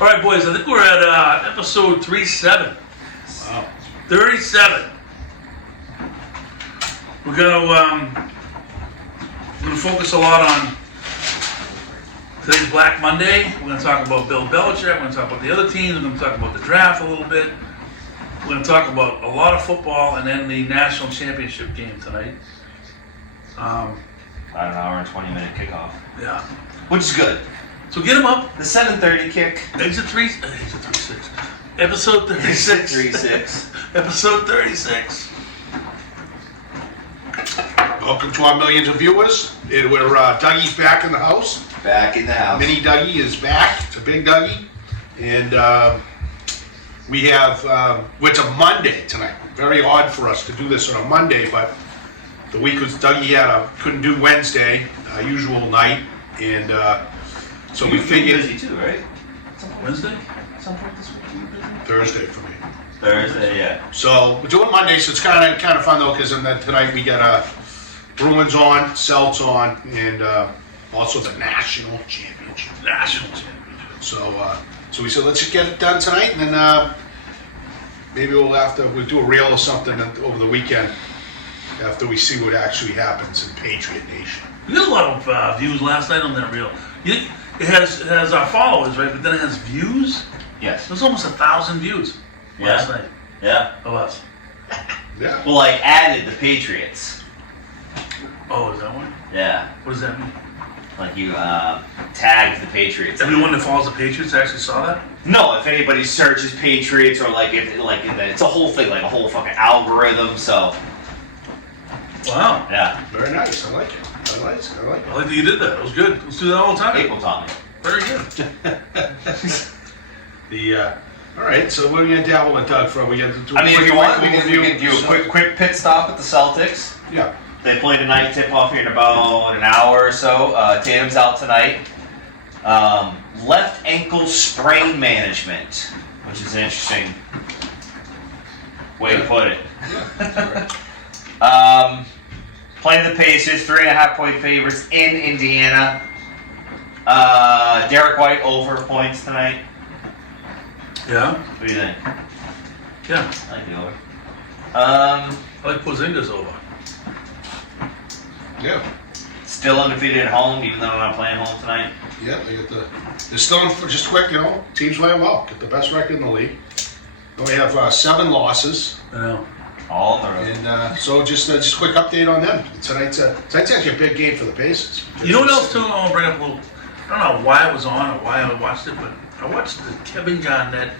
All right, boys, I think we're at episode 37. Wow. 37. We're gonna focus a lot on today's Black Monday. We're gonna talk about Bill Belichick. We're gonna talk about the other teams. We're gonna talk about the draft a little bit. We're gonna talk about a lot of football and then the national championship game tonight. About an hour and 20-minute kickoff. Yeah. Which is good. So get them up. The 7:30 kick. Exit 36. Episode 36. 36. Episode 36. Welcome to our millions of viewers. We're Dougie's back in the house. Back in the house. Mini Dougie is back. It's a big Dougie. And we have, it's a Monday tonight. Very odd for us to do this on a Monday, but the week was Dougie couldn't do Wednesday, usual night. And so we figured busy too, right? Wednesday? Some point this week you busy? Thursday for me. Thursday, yeah. So we're doing Monday, so it's kind of fun though, because then tonight we got Bruins on, Celts on, and also the national championship. So we said let's just get it done tonight, and then maybe we'll do a reel or something over the weekend after we see what actually happens in Patriot Nation. We got a lot of views last night on that reel. It has our followers, right? But then it has views. Yes. There's almost 1,000 views last night Yeah. of us. Yeah. Well, like added the Patriots. Oh, is that one? Yeah. What does that mean? Like you tagged the Patriots. Everyone that follows the Patriots actually saw that? No, if anybody searches Patriots or it's a whole thing, like a whole fucking algorithm. So Wow. yeah. Very nice. I like it. I like it. I like that you did that. It was good. Let's do that all the time. April taught me. Very good. All right. So what are we gonna dabble with, Doug? For we got to do. I mean, if you want, we overview. can do a quick pit stop at the Celtics. Yeah. They play tonight, tip off here in about an hour or so. Tatum's out tonight. Left ankle sprain management, which is an interesting way to put it. Playing the Pacers, 3.5-point favorites in Indiana. Derek White over points tonight. Yeah? What do you think? Yeah. I like the over. I like Porzingis over. Yeah. Still undefeated at home, even though they're not playing home tonight. Yeah. They're still in, just quick. Teams playing well. Get the best record in the league. We have 7 losses. I know. All on the road. And so just a quick update on them. Tonight's actually a big game for the Pacers. You know what else too? I want to bring up a little. I don't know why it was on or why I watched it, but I watched the Kevin Garnett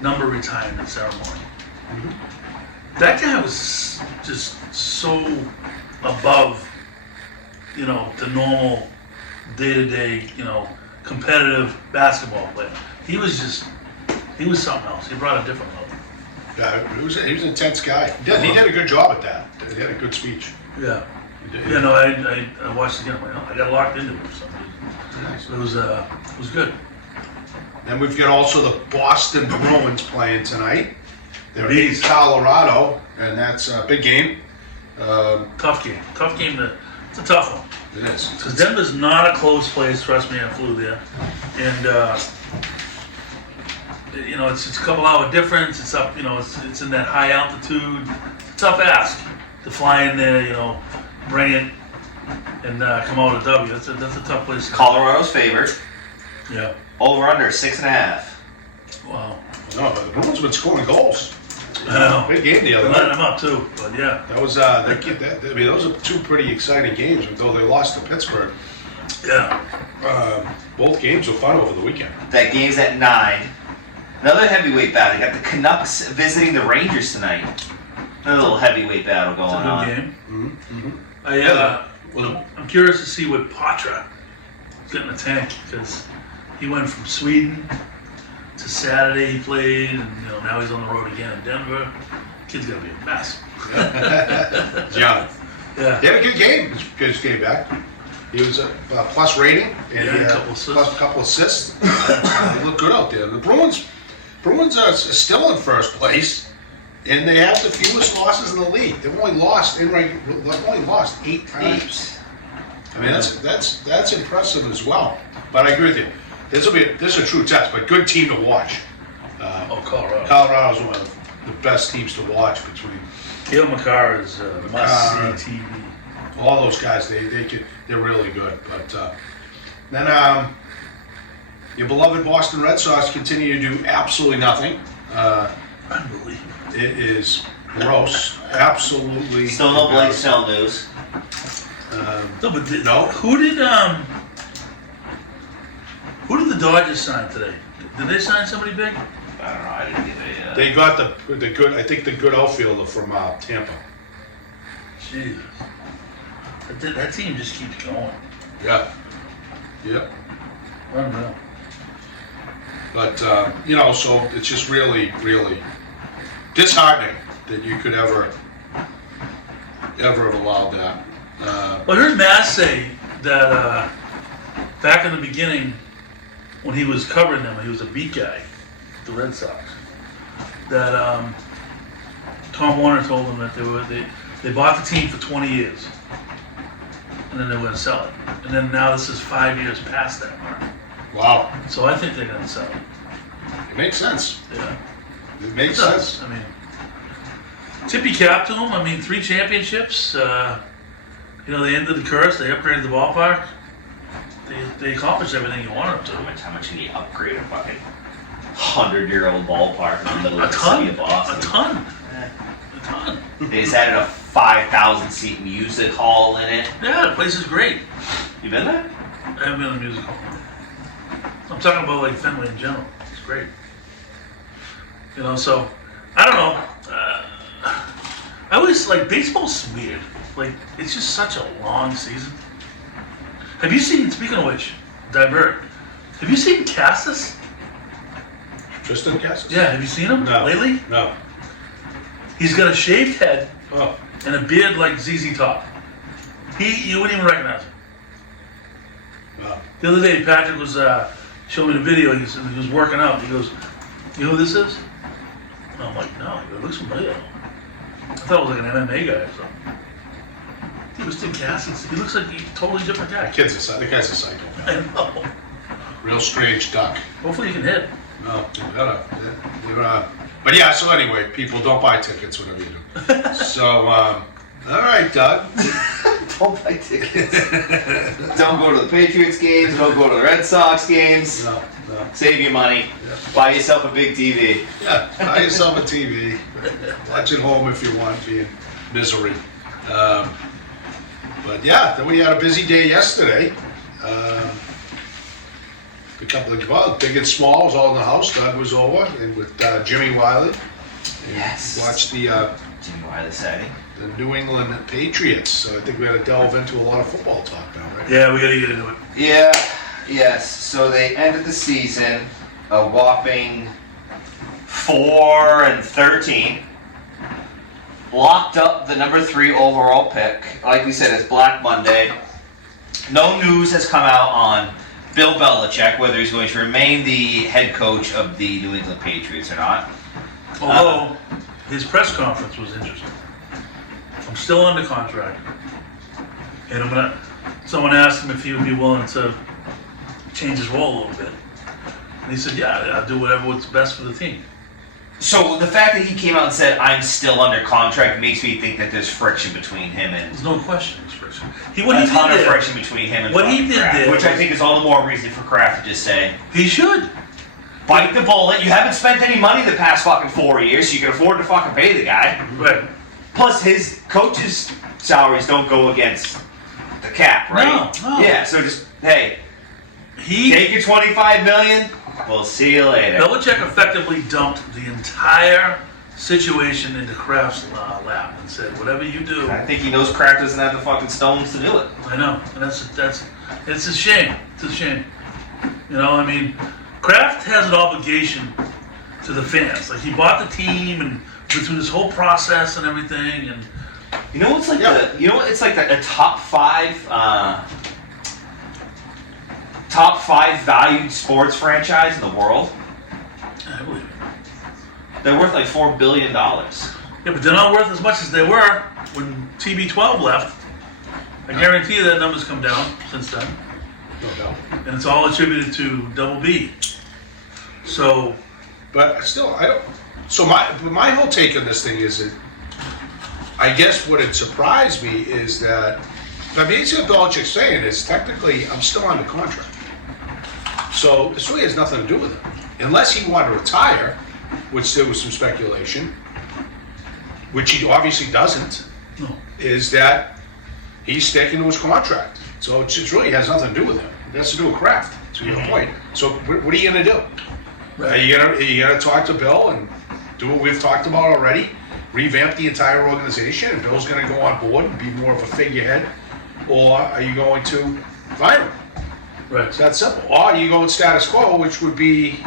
number retirement ceremony. Mm-hmm. That guy was just so above, the normal day-to-day, competitive basketball player. He was something else. He brought a different level. Yeah, he was an intense guy. He did a good job at that. He had a good speech. Yeah. He did. Yeah, no, I watched it again. I got locked into it for some reason. Nice. It was good. Then we've got also the Boston Bruins playing tonight. They're in Bees. Colorado, and that's a big game. Tough game. It's a tough one. It is. Because Denver's not a close place. Trust me, I flew there, and it's a couple hour difference. It's up, it's in that high altitude. It's a tough ask to fly in there, bring it, and come out a W. That's a tough place. Colorado's favored. Yeah. Over under 6.5. Wow. No, but the Bruins have been scoring goals. I know. Big game the other Letting night. them up too, but yeah. That was those are 2 pretty exciting games. Though they lost to Pittsburgh, Yeah. both games were fun over the weekend. That game's at 9. Another heavyweight battle. You got the Canucks visiting the Rangers tonight. Another little heavyweight battle It's going a good on. game. Mm-hmm. I'm curious to see what Patra is getting the tank because he went from Sweden to Saturday he played, and now he's on the road again in Denver. Kid's gonna be a mess. Yeah. Yeah. He had a good game. His game back. He was a plus rating and Yeah, he had a couple assists. plus a couple assists. They look good out there. The Bruins are still in first place, and they have the fewest losses in the league. They've only lost 8 times. I mean that's impressive as well. But I agree with you. this is a true test, but good team to watch. Colorado. Colorado's one of the best teams to watch between Cale McCarr is must-see TV. all those guys. They're really good. But then your beloved Boston Red Sox continue to do absolutely nothing. Unbelievable. It is gross. Absolutely. Still no Blake Snell news. No, but No. Who did the Dodgers sign today? Did they sign somebody big? I don't know. I didn't get it. They got the good. I think the good outfielder from Tampa. Jesus. That team just keeps going. Yeah. Yep. Unreal. But so it's just really, really disheartening that you could ever have allowed that. Well, I heard Mass say that back in the beginning, when he was covering them, he was a beat guy, the Red Sox. That Tom Warner told them that they bought the team for 20 years, and then they were going to sell it. And then now this is 5 years past that mark. Wow. So I think they're going to sell it. It makes sense. Yeah. It makes It does. sense. I mean, tippy cap to them. I mean, 3 championships. They ended the curse. They upgraded the ballpark. They accomplished everything you wanted them to. How much can you upgrade a fucking 100-year-old ballpark in the middle A of the ton. city of Boston? A ton. Eh. A ton. They just added a 5,000-seat music hall in it. Yeah, the place is great. You been there? I haven't been in a music hall. I'm talking about like Fenway in general. It's great. So I don't know. I always like baseball's weird. Like it's just such a long season. Have you seen? Speaking of which, divert. Have you seen Cassis? Tristan Cassis? Yeah. Have you seen him No. lately? No. He's got a shaved head Oh. and a beard like ZZ Top. You wouldn't even recognize him. Wow. The other day, Patrick was showing me the video. He was working out. He goes, "You know who this is?" And I'm like, "No." He goes, "It looks familiar." I thought it was like an MMA guy or something. He was Tim Cassis. He looks like a totally different guy. The guy's a psycho. I know. Real strange duck. Hopefully you can hit. No, you better. But yeah, so anyway, people don't buy tickets, whatever you do. So, all right, Doug. Don't buy tickets. Don't go to the Patriots games. Don't go to the Red Sox games. No. Save your money. Yeah. Buy yourself a big TV. Yeah, buy yourself a TV. Watch it home if you want, be in misery. But yeah, then we had a busy day yesterday. A couple of big and small was all in the house. Doug was over and with Jimmy Wiley. And Yes. watched the Jimmy Wiley sighting. New England Patriots. So I think we got to delve into a lot of football talk now, right? Yeah, we gotta get into it. Yeah, yes. So they ended the season a whopping 4-13. Locked up the number 3 overall pick. Like we said, it's Black Monday. No news has come out on Bill Belichick, whether he's going to remain the head coach of the New England Patriots or not. Although his press conference was interesting. I'm still under contract, and someone asked him if he would be willing to change his role a little bit, and he said, "Yeah, I'll do what's best for the team." So the fact that he came out and said, "I'm still under contract," makes me think that there's friction between him and There's no question, it's friction. a ton of friction between him and What he did Kraft, there which I was- think is all the more reason for Kraft to just say, He should. bite the bullet. You haven't spent any money the past fucking 4 years, so you can afford to fucking pay the guy. Right. Plus, his coaches' salaries don't go against the cap, right? No. Yeah, so just, hey, He take your $25 million. We'll see you later. Belichick effectively dumped the entire situation into Kraft's lap and said, "Whatever you do." I think he knows Kraft doesn't have the fucking stones to do it. I know, and it's a shame. It's a shame. I mean, Kraft has an obligation to the fans. Like he bought the team and went through this whole process and everything, and You know what's like Yeah. it's like a top five valued sports franchise in the world. I believe it. They're worth like $4 billion. Yeah, but they're not worth as much as they were when TB12 left. I guarantee you that number's come down since then. no doubt. and it's all attributed to Double B. So, But still, I don't. So my whole take on this thing is that I guess what had surprised me is that basically what Belichick's saying is technically I'm still under contract. So this really has nothing to do with it, unless he wanted to retire, which there was some speculation, which he obviously doesn't. no. Is that he's sticking to his contract. So it just really has nothing to do with him. It has to do with Kraft, to your point. So what are you going to do? Are you gonna talk to Bill and do what we've talked about already? Revamp the entire organization, and Bill's going to go on board and be more of a figurehead? Or are you going to fire him? Right. It's that simple. Or you go with status quo, which would be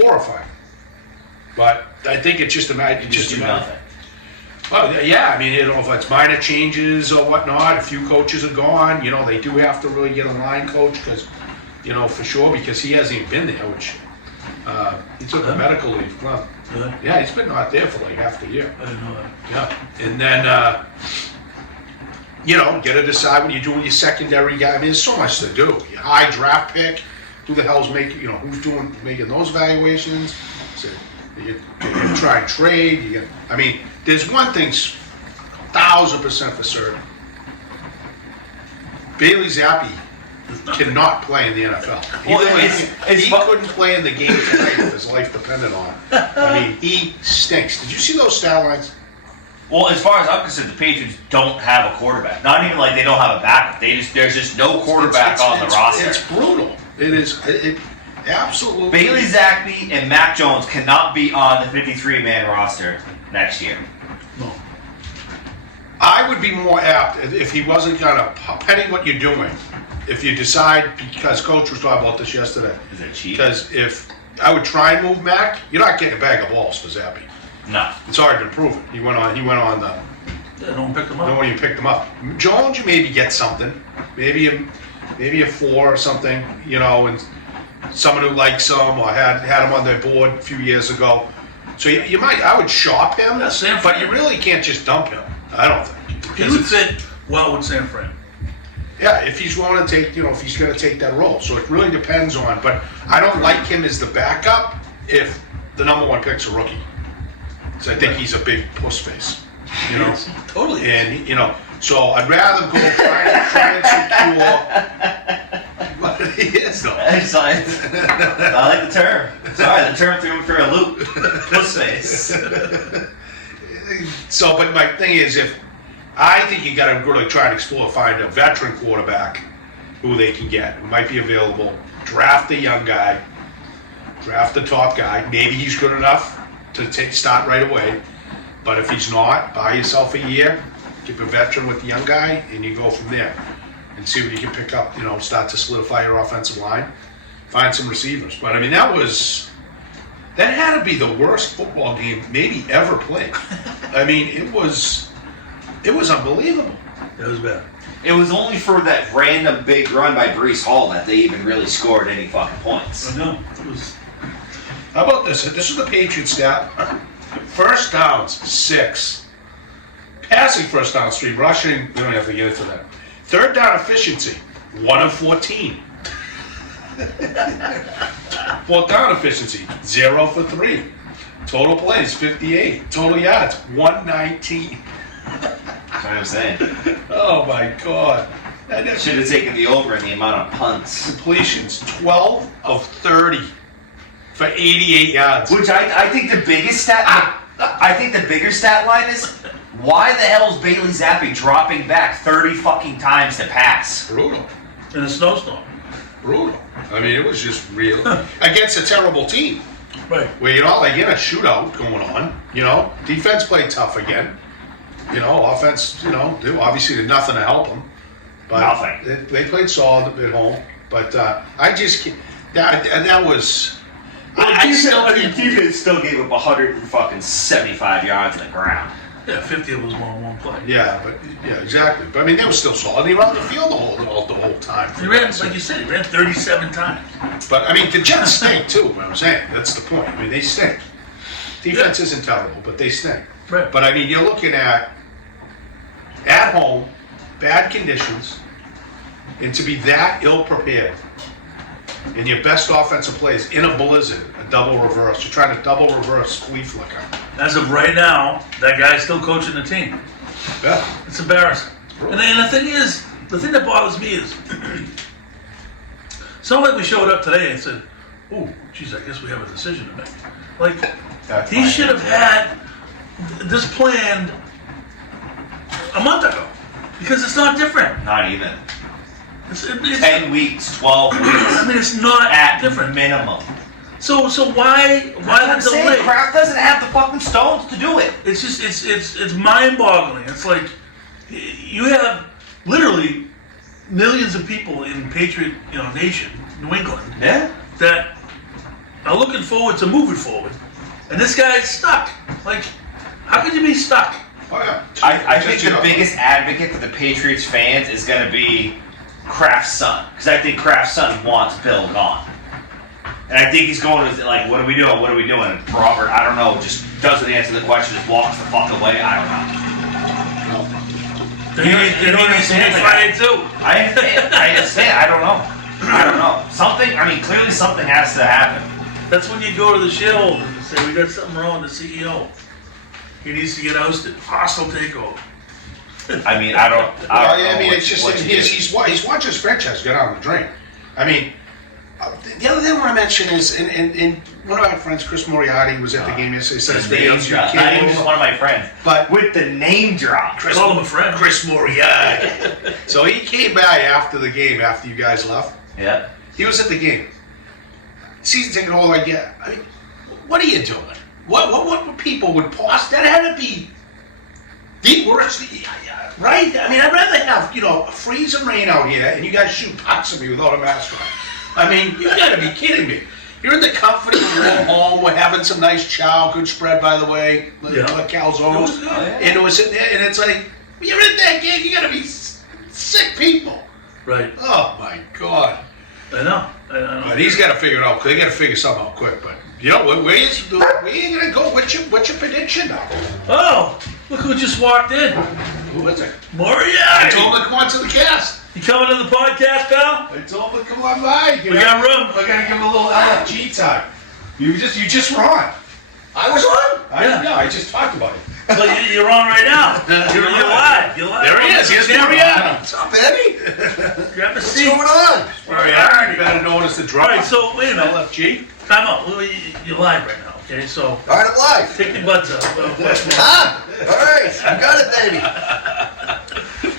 horrifying. But I think it's just a matter. Just do nothing. Well, yeah, I mean, if it's minor changes or whatnot, a few coaches are gone, they do have to really get a line coach because, for sure, because he hasn't even been there, which he took a medical leave. Well, Really? yeah, he's been not there for like half the year. I didn't know that. Yeah, and then, get to decide when you're doing your secondary guy. I mean, there's so much to do. Your high draft pick, who the hell's making, who's making those evaluations? So you try and trade. There's one thing 1,000% for certain. Bailey Zappi cannot play in the NFL. He couldn't play in the game tonight if his life depended on it. He stinks. Did you see those stat lines? Well, as far as I'm concerned, the Patriots don't have a quarterback. Not even like they don't have a backup. There's just no quarterback on the roster. It's brutal. It is. It absolutely. Bailey Zappi and Mac Jones cannot be on the 53-man roster next year. No. I would be more apt if he wasn't depending what you're doing. If you decide, because Coach was talking about this yesterday. Is it cheap? Because if I would try and move Mac, you're not getting a bag of balls for Zappi. No. It's already been proven. He went on the. Yeah, no one picked him No up. one even picked him up. Jones, you maybe get something, maybe a 4 or something, and someone who likes him or had him on their board a few years ago. So you might. I would shop him, Yeah, San but Fran. you really can't just dump him. I don't think. He Because would it's- fit well with San Fran. Yeah, if he's willing to take, if he's going to take that role. So it really depends on. But I don't like him as the backup if the number 1 pick's a rookie. So I think he's a big puss face. Totally. And so I'd rather go try and secure. But he is though. I like the term. Sorry, the term threw me for a loop. Puss face. So, but my thing is, I think you got to really try and explore, find a veteran quarterback who they can get, who might be available. Draft a young guy, draft the top guy. Maybe he's good enough to start right away. But if he's not, buy yourself a year, keep a veteran with the young guy, and you go from there and see what you can pick up. Start to solidify your offensive line, find some receivers. But that had to be the worst football game maybe ever played. It was unbelievable. That was bad. It was only for that random big run by Breece Hall that they even really scored any fucking points. I know. It was. How about this? This is the Patriots stat. First downs, 6. Passing first downs, 3. Rushing, we don't have to get into that. Third down efficiency, 1 of 14. Fourth down efficiency, 0 for 3. Total plays, 58. Total yards, 119. That's what I'm saying. Oh my God. Should have taken the over in the amount of punts. Completions, 12 of 30 for 88 yards. Which I think the biggest stat. I think the bigger stat line is why the hell is Bailey Zappi dropping back 30 fucking times to pass? Brutal. In a snowstorm. Brutal. It was just real. Against a terrible team. Right. Where you're not like in a shootout going on. Defense played tough again. Offense, they obviously did nothing to help them. But Nothing. They played solid at home. But I just can't. That was. Defense still gave up 175 yards on the ground. Yeah, 50 of it was one play. Yeah, exactly. But that was still solid. He ran the field the whole time. He ran, like you said, 37 times. But the Jets stink too. What I'm saying, that's the point. They stink. Defense isn't terrible, but they stink. Right. But you're looking at home, bad conditions, And to be that ill-prepared, and your best offensive plays in a blizzard, a double reverse. You're trying to double reverse flea flicker. As of right now, that guy's still coaching the team. Yeah. It's embarrassing. And the thing is, the thing that bothers me is, it's not like we showed up today and said, oh, geez, I guess we have a decision to make. Like, he should have had this planned a month ago. Because it's not different. Not even. It's 10 weeks, 12 weeks. I mean, it's not at different. minimum. So why I'm the saying delay? Kraft doesn't have the fucking stones to do it. It's just it's mind-boggling. It's like you have literally millions of people in Patriot Nation, New England, Yeah. that are looking forward to moving forward, and this guy's stuck. Like, how could you be stuck? Oh, yeah. I think the biggest advocate for the Patriots fans is going to be Kraft's son. Because I think Kraft's son wants Bill gone. And I think he's going to, like, what are we doing? What are we doing? And Robert, I don't know, just doesn't answer the question, just walks the fuck away. I don't know. They don't understand fired too. I understand. I don't know. Something, I mean, clearly something has to happen. That's when you go to the shareholders and say, we got something wrong with the CEO. He needs to get ousted. Hostile takeover. I mean, I don't know. I mean, it's just he's watching his franchise get on the drain. I mean, the other thing I want to mention is, and one of our friends, Chris Moriarty, was at the game yesterday. Said his videos. Not even just one of my friends, but with the name drop. Call him a friend. Chris Moriarty. So he came by after the game, after you guys left. Yeah. He was at the game. Season ticket holder, I get. I mean, what are you doing? What people would post? That had to be the worst, right? I mean, I'd rather have, a freeze and rain out here and you guys shoot pucks at me without a mask on. I mean, you gotta be kidding me. You're in the comfort of your own home. We're having some nice chow, good spread, by the way. Calzones. And it was in there, and it's like, you're in that game, you gotta be sick people. Right. Oh my God. I know. But he's got to figure it out. They got to figure something out quick. But where you gonna go? What's your prediction now? Oh, look who just walked in. Who is it? Moriarty. I told him to come on to the cast. You coming to the podcast, pal? I told him to come on by. We got room. We're gonna give him a little LFG time. You just were on. I was on? Yeah, I just talked about it. Well, you're on right now. You're live. You're live. There he is. Here's Moriarty. What's up, baby? Grab a What's seat. going on? Moriarty. You better notice the drop. All right, so wait a minute. LFG. Time out. You're live right now, okay? So All right, I'm live. take your butts up. Ah, all right, you got it, baby.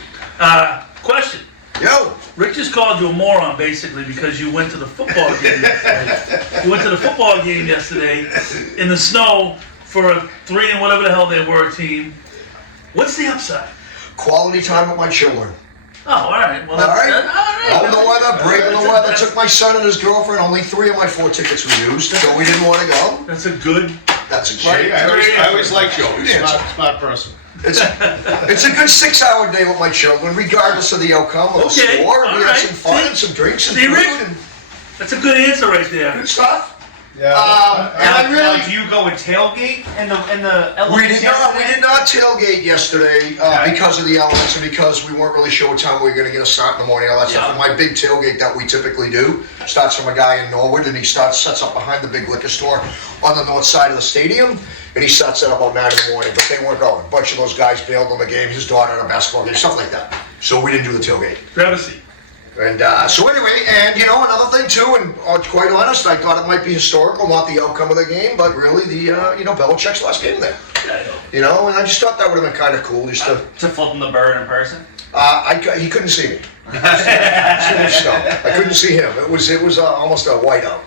Question. Yo, Rick just called you a moron, basically, because you went to the football game yesterday. You went to the football game yesterday in the snow for a 3 and whatever the hell they were team. What's the upside? quality time with my children. Oh, all right. Well, All right. all right. Out in the weather, brave in the weather. Took my son and his girlfriend. Only 3 of my 4 tickets were used, so we didn't want to go. That's a good. That's a Jay, I always like Joe. He's Yeah. a smart person. It's a good 6-hour day with my children, regardless of the outcome of the Okay, score. all We had right. some fun and some drinks and See, food Rick? and That's a good answer right there. good stuff. Yeah. And I Now, really. do you go and tailgate in the We elements did not tailgate yesterday because of the elements and because we weren't really sure what time we were going to get a start in the morning. All that stuff. And my big tailgate that we typically do starts from a guy in Norwood, and he sets up behind the big liquor store on the north side of the stadium, and he sets it up about 9 in the morning. But they weren't going. A bunch of those guys bailed on the game. His daughter at a basketball game, stuff like that. So we didn't do the tailgate. Grab a seat. And so anyway, and another thing too, and quite honest, I thought it might be historical, not the outcome of the game, but really the Belichick's last game there. Yeah, And I just thought that would have been kind of cool, just to. to flip him the bird in person. He couldn't see me. I couldn't see him. It was almost a whiteout,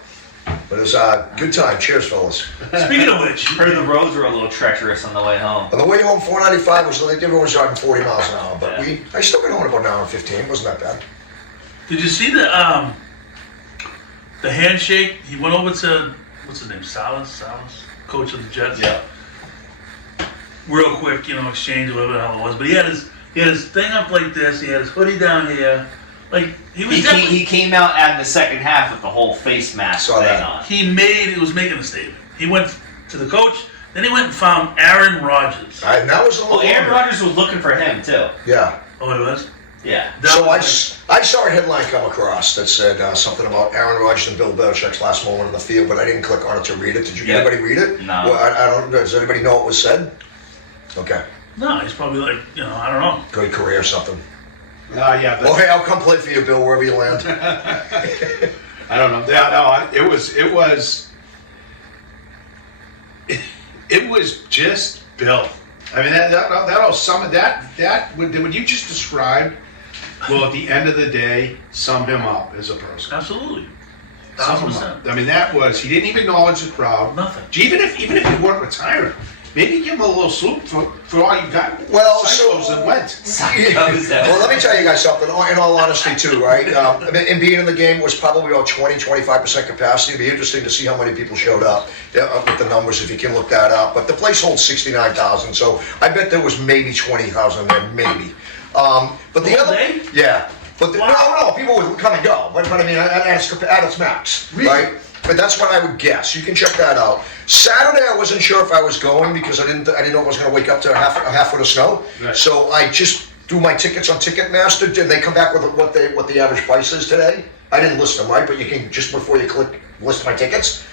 but it was a good time. Cheers, fellas. Speaking of which, Heard the roads were a little treacherous on the way home. On the way home, 495 was like everyone was driving 40 miles an hour, but I still got home about an hour and 15. Wasn't that bad? did you see the handshake? He went over to what's his name, Salas, coach of the Jets. Yeah. Real quick, exchange whatever the hell it was. But he had his thing up like this. He had his hoodie down here. Like he was He came out in the second half with the whole face mask Saw thing that. on. he was making a statement. He went to the coach. Then he went and found Aaron Rodgers. And that was a little Well, Aaron longer. Rodgers was looking for him too. Yeah. Oh, it was. Yeah. That So was I saw a headline come across that said something about Aaron Rodgers and Bill Belichick's last moment in the field, but I didn't click on it to read it. Did you? Yep. Anybody read it? No. Well, I don't. Does anybody know what was said? Okay. no, he's probably like, I don't know. Great career or something. Yeah. Oh, hey, I'll come play for you, Bill, wherever you land. I don't know. Yeah, no, it was just Bill. I mean, that'll sum it. That what you just described will, at the end of the day, sum him up as a person. Absolutely. Sum him 1,000%. up. I mean, he didn't even acknowledge the crowd. Nothing. Even if you weren't retiring, maybe give him a little salute for all you got. Well, Psychos that went. Well, let me tell you guys something, in all honesty, too, right? And being in the game was probably about 20-25% capacity. It'd be interesting to see how many people showed up with the numbers, if you can look that up. But the place holds 69,000, so I bet there was maybe 20,000 there, maybe. But the other, day? yeah. But Wow. no, people would come and go. But I mean, at its max, Really? right? But that's what I would guess. You can check that out. Saturday, I wasn't sure if I was going because I didn't know if I was going to wake up to a half foot of snow. Right. So I just do my tickets on Ticketmaster, and they come back with what the average price is today. I didn't list them, right? But you can, just before you click list my tickets,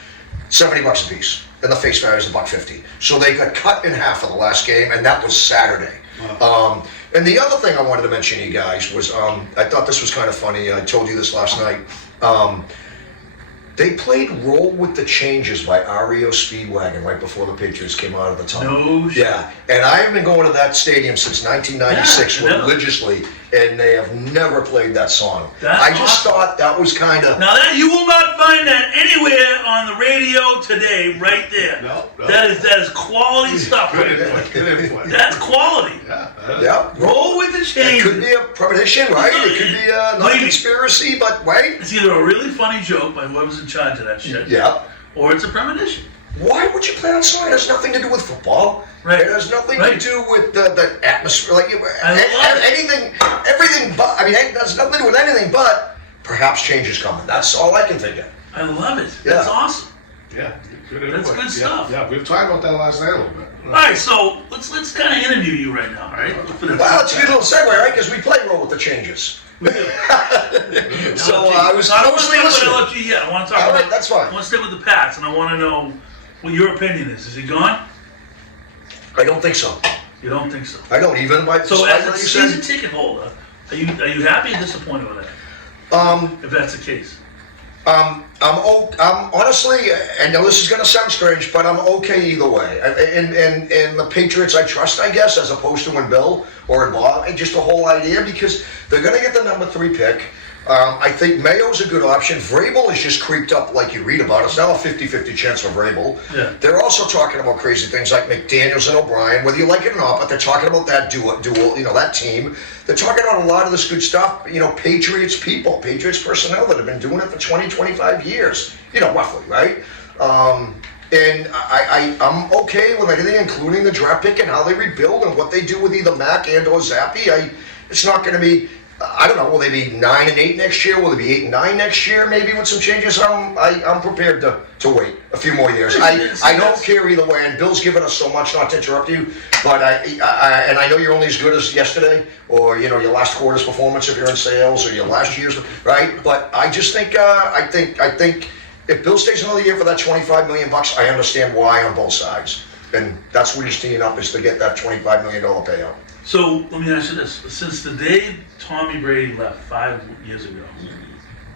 $70 a piece, and the face value is $1.50. So they got cut in half for the last game, and that was Saturday. Wow. And the other thing I wanted to mention to you guys was, I thought this was kind of funny. I told you this last night. They played "Roll with the Changes" by REO Speedwagon right before the Patriots came out of the tunnel. No shit. Yeah, and I have been going to that stadium since 1996 Yeah, religiously, and they have never played that song. That's I just awesome. thought that was kind of. Now that you will not find that anywhere on the radio today, right there. No. That is quality stuff right Good there. input. Good input. That's quality. Yeah. Yeah, Roll with the it change. could be a premonition, right? It could be not a Maybe. conspiracy, but right? It's either a really funny joke by whoever's in charge of that shit, Yeah. or it's a premonition. Why would you play that song? It has nothing to do with football. Right. It has nothing Right. to do with the atmosphere. Like I love it. everything but. I mean, it has nothing to do with anything but perhaps change is coming. That's all I can think of. I love it. Yeah. That's awesome. Yeah. Good That's input. good stuff. Yeah, we were talking about that last night a little bit. All right, so let's kind of interview you right now, all right? For the- Well, it's a good little segue, right? Because we play Roll with the Changes. We do. So Now, I was I don't want to closely talk listening. about LFG yet. I want to talk All about. right, that's fine. I want to stick with the Pats, and I want to know what your opinion is. Is he gone? I don't think so. You don't think so? I don't even. By So despite as a what you season said. ticket holder, are you happy or disappointed with that? If that's the case. I'm honestly, I know this is going to sound strange, but I'm okay either way. And the Patriots I trust, I guess, as opposed to in Bill or in Bob, and just the whole idea, because they're going to get the number 3 pick. I think Mayo's a good option. Vrabel is just creeped up like you read about. It's now a 50-50 chance for Vrabel. Yeah. They're also talking about crazy things like McDaniels and O'Brien, whether you like it or not, but they're talking about that duel, that team. They're talking about a lot of this good stuff, Patriots people, Patriots personnel that have been doing it for 20, 25 years, roughly, right? And I'm okay with anything, including the draft pick and how they rebuild and what they do with either Mac and or Zappi. It's not going to be, I don't know, will they be 9-8 next year? Will they be 8-9 next year? Maybe with some changes. I'm prepared to wait a few more years. I don't care either way. And Bill's given us so much. Not to interrupt you, but I know you're only as good as yesterday, or your last quarter's performance if you're in sales, or your last year's, right? But I just think I think if Bill stays another year for that $25 million, I understand why on both sides, and that's what he's teeing up, is to get that $25 million payout. So let me ask you this: since the day Tommy Brady left 5 years ago,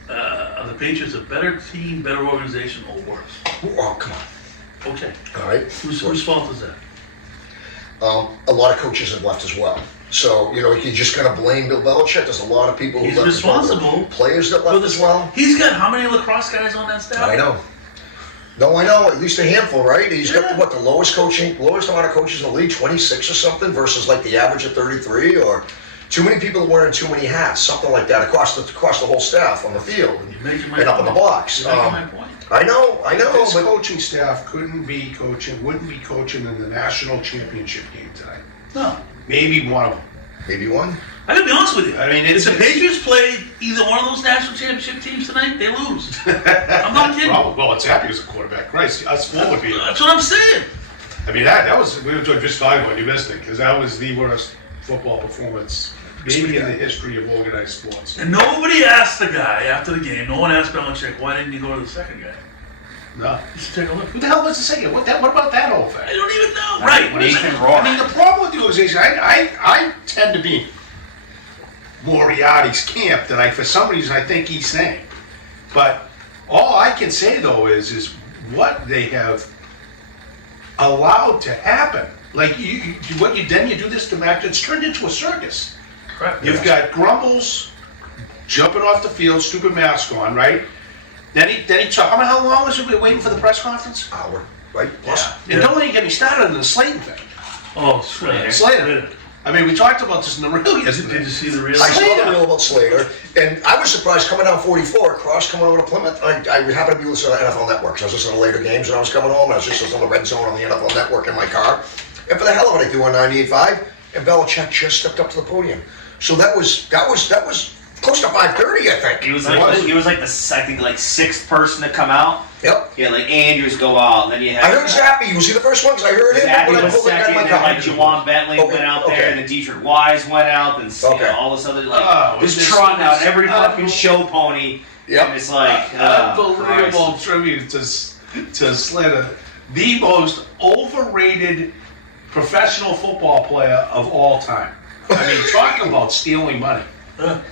are the Patriots a better team, better organization, or worse? Oh, come on. Okay. All right. Whose fault is that? A lot of coaches have left as well. So, you're just going to blame Bill Belichick. There's a lot of people who He's left as well. responsible Players that for left this. as well. He's got how many lacrosse guys on that staff? I know. No, I know. At least a handful, right? He's Yeah. got, the lowest amount of coaches in the league, 26 or something, versus like the average of 33, or too many people wearing too many hats, something like that, across the whole staff on the field You're making my and up in the point. box. You're making my point. I know, This but coaching staff wouldn't be coaching in the national championship game tonight. No. Maybe one of them. maybe one. I gotta be honest with you. I mean, if the it's- Patriots play either one of those national championship teams tonight, they lose. I'm not kidding. Well, it's happy as a quarterback. Christ, us four would be. That's what I'm saying. I mean, that was, we were just talking about, you missed it, because that was the worst football performance maybe in the history of organized sports. And nobody asked the guy after the game, no one asked Belichick, why didn't you go to the second guy? No. Just take a look. Who the hell was the second? What about that whole thing? I don't even know. Right. What is Nathan it? Rourke. I mean, the problem with the organization, I tend to be Moriarty's camp that for some reason I think he's saying. But all I can say though is what they have allowed to happen. Like then you do this to match. It's turned into a circus. Correct. You've got Grumbles jumping off the field, stupid mask on, right? Then he talked. How long was it waiting for the press conference? Hour, right? Plus. Yeah. And don't even get me started on the Slayton thing. Oh, Slater. Slater. I mean, we talked about this in the reel Did yesterday. you see the real? I saw the reel about Slater, and I was surprised coming down 44 across, coming over to Plymouth. I happened to be listening to NFL Network, so I was listening to later games, and I was coming home, and I was just listening to the Red Zone on the NFL Network in my car. And for the hell of it, I threw on 98.5, and Belichick just stepped up to the podium. So that was close to 5:30, I think. He was like the second, like sixth person to come out. Yep. Yeah, like Andrews go out, and then you had. I heard Zappy. Was he the first one? Because I heard him Zappy when I was pulled it down second, my and car. then like Jawan Bentley Okay, went out there, okay. and then Dietrich Wise went out, and Okay. all this other like Oh, just this trotting out is every fucking unbelievable. show pony. Yep. And it's like Unbelievable Christ. tribute to Slater, the most overrated professional football player of all time. I mean, talk about stealing money.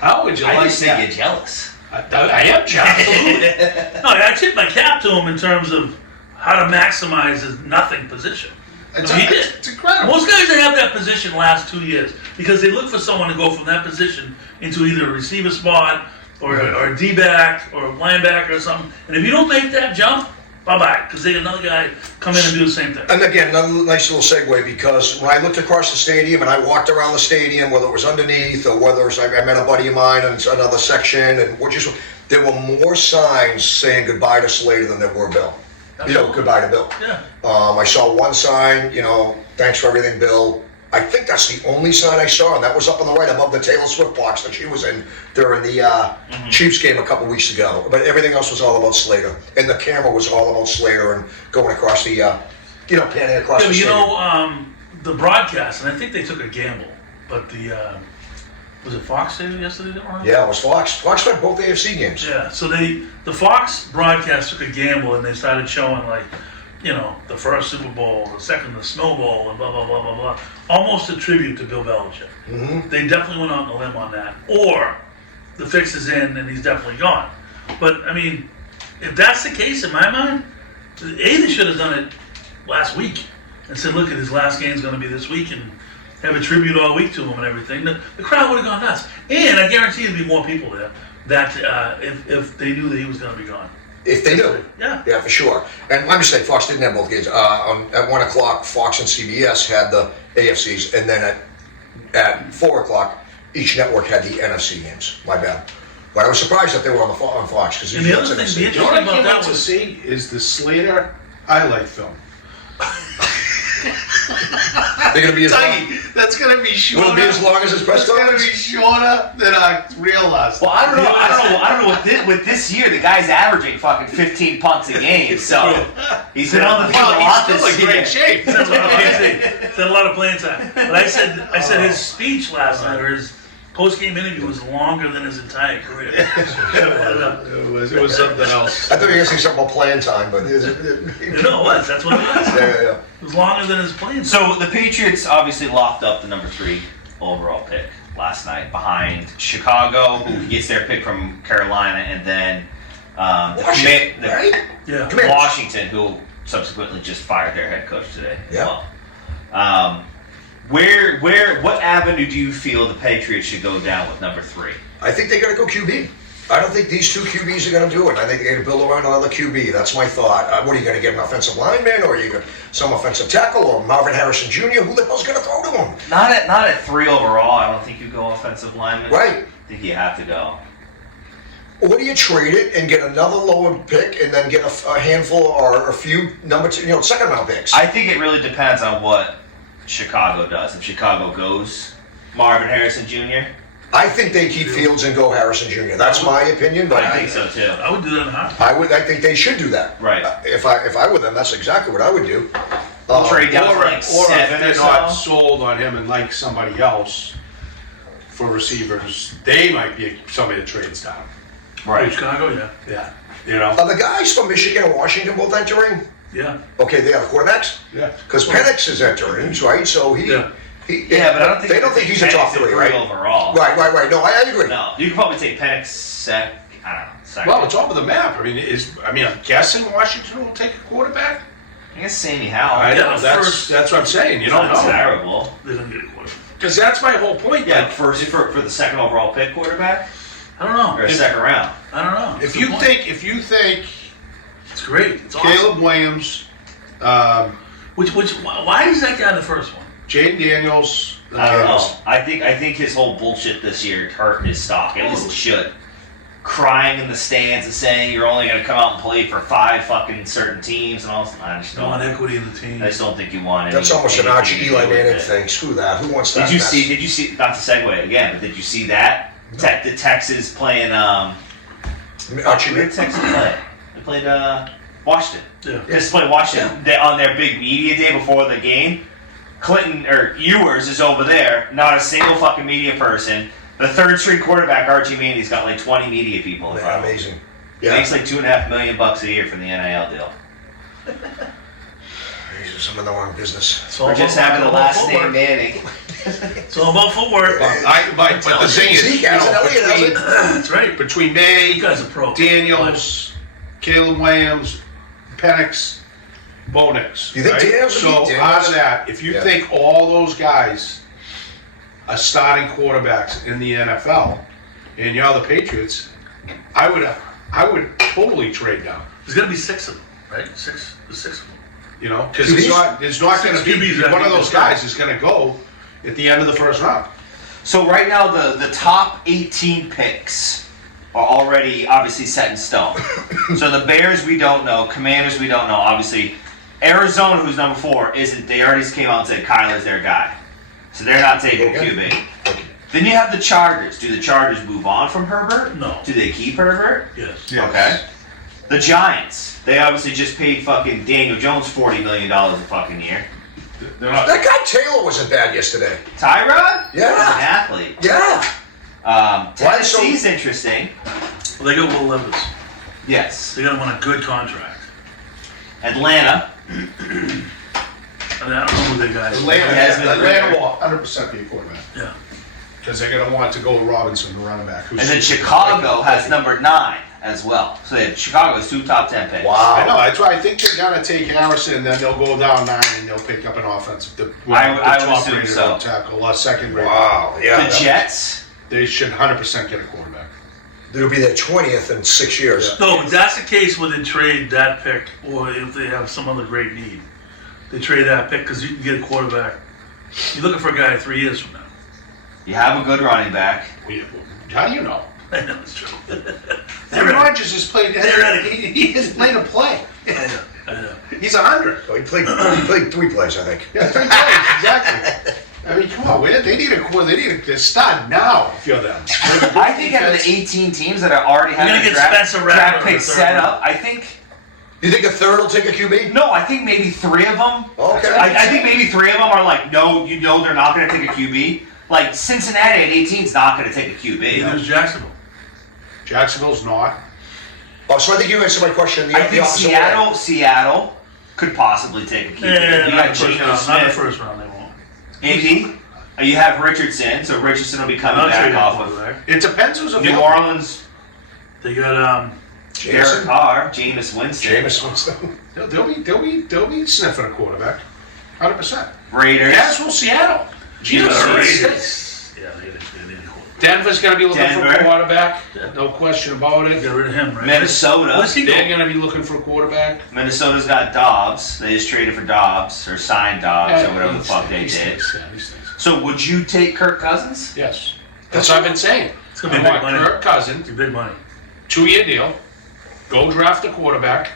How would you I like just think that? you're jealous. I am jealous. No, I tip my cap to him in terms of how to maximize his nothing position. He did. It's incredible. Most guys that have that position last 2 years because they look for someone to go from that position into either a receiver spot or a D-back or a linebacker or something. And if you don't make that jump, bye-bye, because they get another guy come in and do the same thing. And again, another nice little segue, because when I looked across the stadium and I walked around the stadium, whether it was underneath or whether it was, I met a buddy of mine in another section, and there were more signs saying goodbye to Slater than there were Bill. Goodbye to Bill. Yeah. I saw one sign, thanks for everything, Bill. I think that's the only sign I saw, and that was up on the right above the Taylor Swift box that she was in during the Chiefs game a couple weeks ago. But everything else was all about Slater, and the camera was all about Slater and going across the, panning across Yeah, the but stadium. the broadcast, and I think they took a gamble, but was it Fox Stadium yesterday that were on? Yeah, it was Fox. Fox went both AFC games. Yeah, so the Fox broadcast took a gamble and they started showing the first Super Bowl, the second the Snow Bowl, and blah blah blah blah blah. Almost a tribute to Bill Belichick. Mm-hmm. They definitely went out on a limb on that. Or the fix is in and he's definitely gone. But I mean, if that's the case in my mind, they should have done it last week and said, look, his last game's going to be this week and have a tribute all week to him and everything. The crowd would have gone nuts. And I guarantee there'd be more people there that if they knew that he was going to be gone. If they do. Yeah. Yeah, for sure. And my mistake, Fox didn't have both games. At 1 o'clock, Fox and CBS had the AFCs, and then at 4 o'clock, each network had the NFC games. My bad. But I was surprised that they were on Fox, because And the other thing, the You know what I About can't that wait to was- see is the Slater highlight film. They're going to be as long. Dougie, that's gonna be shorter. Will it be as long as his press It's gonna conference? be shorter than I realized. Well, I don't know. With this year, the guy's averaging fucking 15 punts a game, so he's been on the field a lot He's this still in year. great shape. That's a lot of playing time. That's a lot of playing time. But I said his speech last night, or his post-game interview, was longer than his entire career. It was something else. I thought you were going to say something about playing time, but No, it was. That's what it was. yeah. It was longer than his playing time. So the Patriots obviously locked up the number 3 overall pick last night behind Chicago, who gets their pick from Carolina, and then Washington, right? Yeah. Come here. Washington, who subsequently just fired their head coach today. as Yeah. well. What avenue do you feel the Patriots should go down with number 3? I think they're going to go QB. I don't think these two QBs are going to do it. I think they're going to build around another QB. That's my thought. What are you going to get, an offensive lineman, or are you going some offensive tackle, or Marvin Harrison Jr.? Who the hell's going to throw to him? Not at 3 overall. I don't think you go offensive lineman. Right. I think you have to go. Or do you trade it and get another lower pick and then get a handful or a few second round picks? I think it really depends on what Chicago does. If Chicago goes Marvin Harrison Jr., I think they keep Fields and go Harrison Jr. That's my opinion, but I think so too. I would do that in a heartbeat. I think they should do that. Right. If I were them, that's exactly what I would do. Trade down for Or like if 7 they're or not so. sold on him and like somebody else, for receivers, they might be somebody that trades down. Right. Chicago, yeah. Yeah. You know? Are the guys from Michigan and Washington both entering? Yeah. Okay, they are the quarterbacks? Yeah. Because Penix is entering, right? So Yeah. Yeah, but I don't think they don't think he's a top Penix is 3, right? overall. Right. No, I agree. No, you could probably take Penix second. Well, it's over the map. I'm guessing Washington will take a quarterback. I guess Sammy Howell. I know, Yeah, that's first- what I'm saying. You It's don't not know. terrible. They don't get a quarterback. Because that's my whole point. Yeah, Like, first for the second overall pick quarterback I don't know. or a second round. I don't know. if It's you a good point. think It's great. It's awesome. Caleb Williams, Why is that guy the first one? Jaden Daniels, I don't know. I think his whole bullshit this year hurt his stock. At least it should. Crying in the stands and saying you're only going to come out and play for 5 fucking certain teams and all. I just You want don't. equity in the team. I just don't think you want it. That's almost an Archie Eli Manning thing. Screw that. Who wants that? Did you mess? see? Did you see? Not to segue again, but did you see that? The Texans playing. Archie Who did Texans play? They played Washington. Yeah. Texans played Washington. They, on their big media day before the game. Clinton or Ewers is over there. Not a single fucking media person. The third string quarterback Archie Mandy's got like 20 media people in front of him. Amazing. He makes like $2.5 million a year from the NIL deal. Jesus, I'm in the wrong business. It's all We're just about- having the all about last name footwork. Manning. It's all about footwork. but the thing is, Zeke has it, Elliott has it. That's right. between May, You guys are pro. Daniels, Caleb Williams, Penix, Bo Nix. You think Daniels So would be out Daniels? of that, if you Yeah. think all those guys are starting quarterbacks in the NFL, and you're the Patriots, I would totally trade down. There's gonna be 6 of them, right? There's 6 of them. You know, because QBs? there's not going to be QBs one of are- those guys is going to go at the end of the first round. So right now the top 18 picks are already obviously set in stone. So the Bears we don't know, Commanders we don't know. Obviously, Arizona, who's number 4, isn't. They already came out and said Kyler's their guy, so they're not taking Okay. QB. Then you have the Chargers. Do the Chargers move on from Herbert? No. Do they keep Herbert? Yes. Okay. The Giants. They obviously just paid fucking Daniel Jones $40 million a fucking year. They're not. That guy Taylor wasn't bad yesterday. Tyrod? Yeah. He's an athlete. Yeah. Tennessee's interesting. Well, they got Will Levis. Yes. They got him on a good contract. Atlanta. I don't know who they guys. Atlanta will 100% be a quarterback Yeah. because they're going to want to go with Robinson, the running back. And then Chicago has number 9 as well. So they have Chicago has 2 top 10 picks. Wow. I know. That's why I think they're going to take Harrison, then they'll go down 9 and they'll pick up an offensive. I would assume rated so. tackle, second rated. Wow. Yeah. The Jets. They should 100% get a quarterback. It'll be their 20th in 6 years. No, if that's the case, would they trade that pick, or if they have some other great need, they trade that pick because you can get a quarterback. You're looking for a guy 3 years from now. You have a good running back. How do you know? I know it's true. Aaron Rodgers has played. They're ready. He has played a play. I know. He's 100. Oh, he played 3 plays, I think. Yeah, 3 plays, exactly. I mean, come on, they need a start now if you're them. I think out of the 18 teams that are already You're having gonna get draft, Spencer Rattler draft in the picks third set round. up, I think. You think a third will take a QB? No, I think maybe 3 of them. Okay. I think maybe 3 of them are like, no, you know they're not going to take a QB. Like Cincinnati at 18 is not going to take a QB. Neither is Jacksonville. Jacksonville's not. Oh, so I think you answered my question. I think opposite way. Seattle could possibly take a QB. Yeah, you not got the first Geno round. Not the Smith, first round. They won't. Indy. You have Richardson, so Richardson will be coming Not back trading off of quarterback. It depends who's New available. Orleans. They got Derek Jameson. Carr, Jameis Winston, Jameis Winston. They'll be sniffing a quarterback, 100%. Raiders. As will Seattle. Geno Smith. Yeah, they need a quarterback. Denver's going to be looking for Denver. a quarterback. No question about it. Get rid of him, right? Minnesota. What's he They're doing? going to be looking for a quarterback. Minnesota's got Dobbs. They just traded for Dobbs or signed Dobbs or whatever the fuck they He did. stinks. Yeah, he stinks. So would you take Kirk Cousins? Yes. That's what I've been saying. It's gonna be I big want money. Kirk Cousins, It's a big money. 2-year deal. Go draft a quarterback.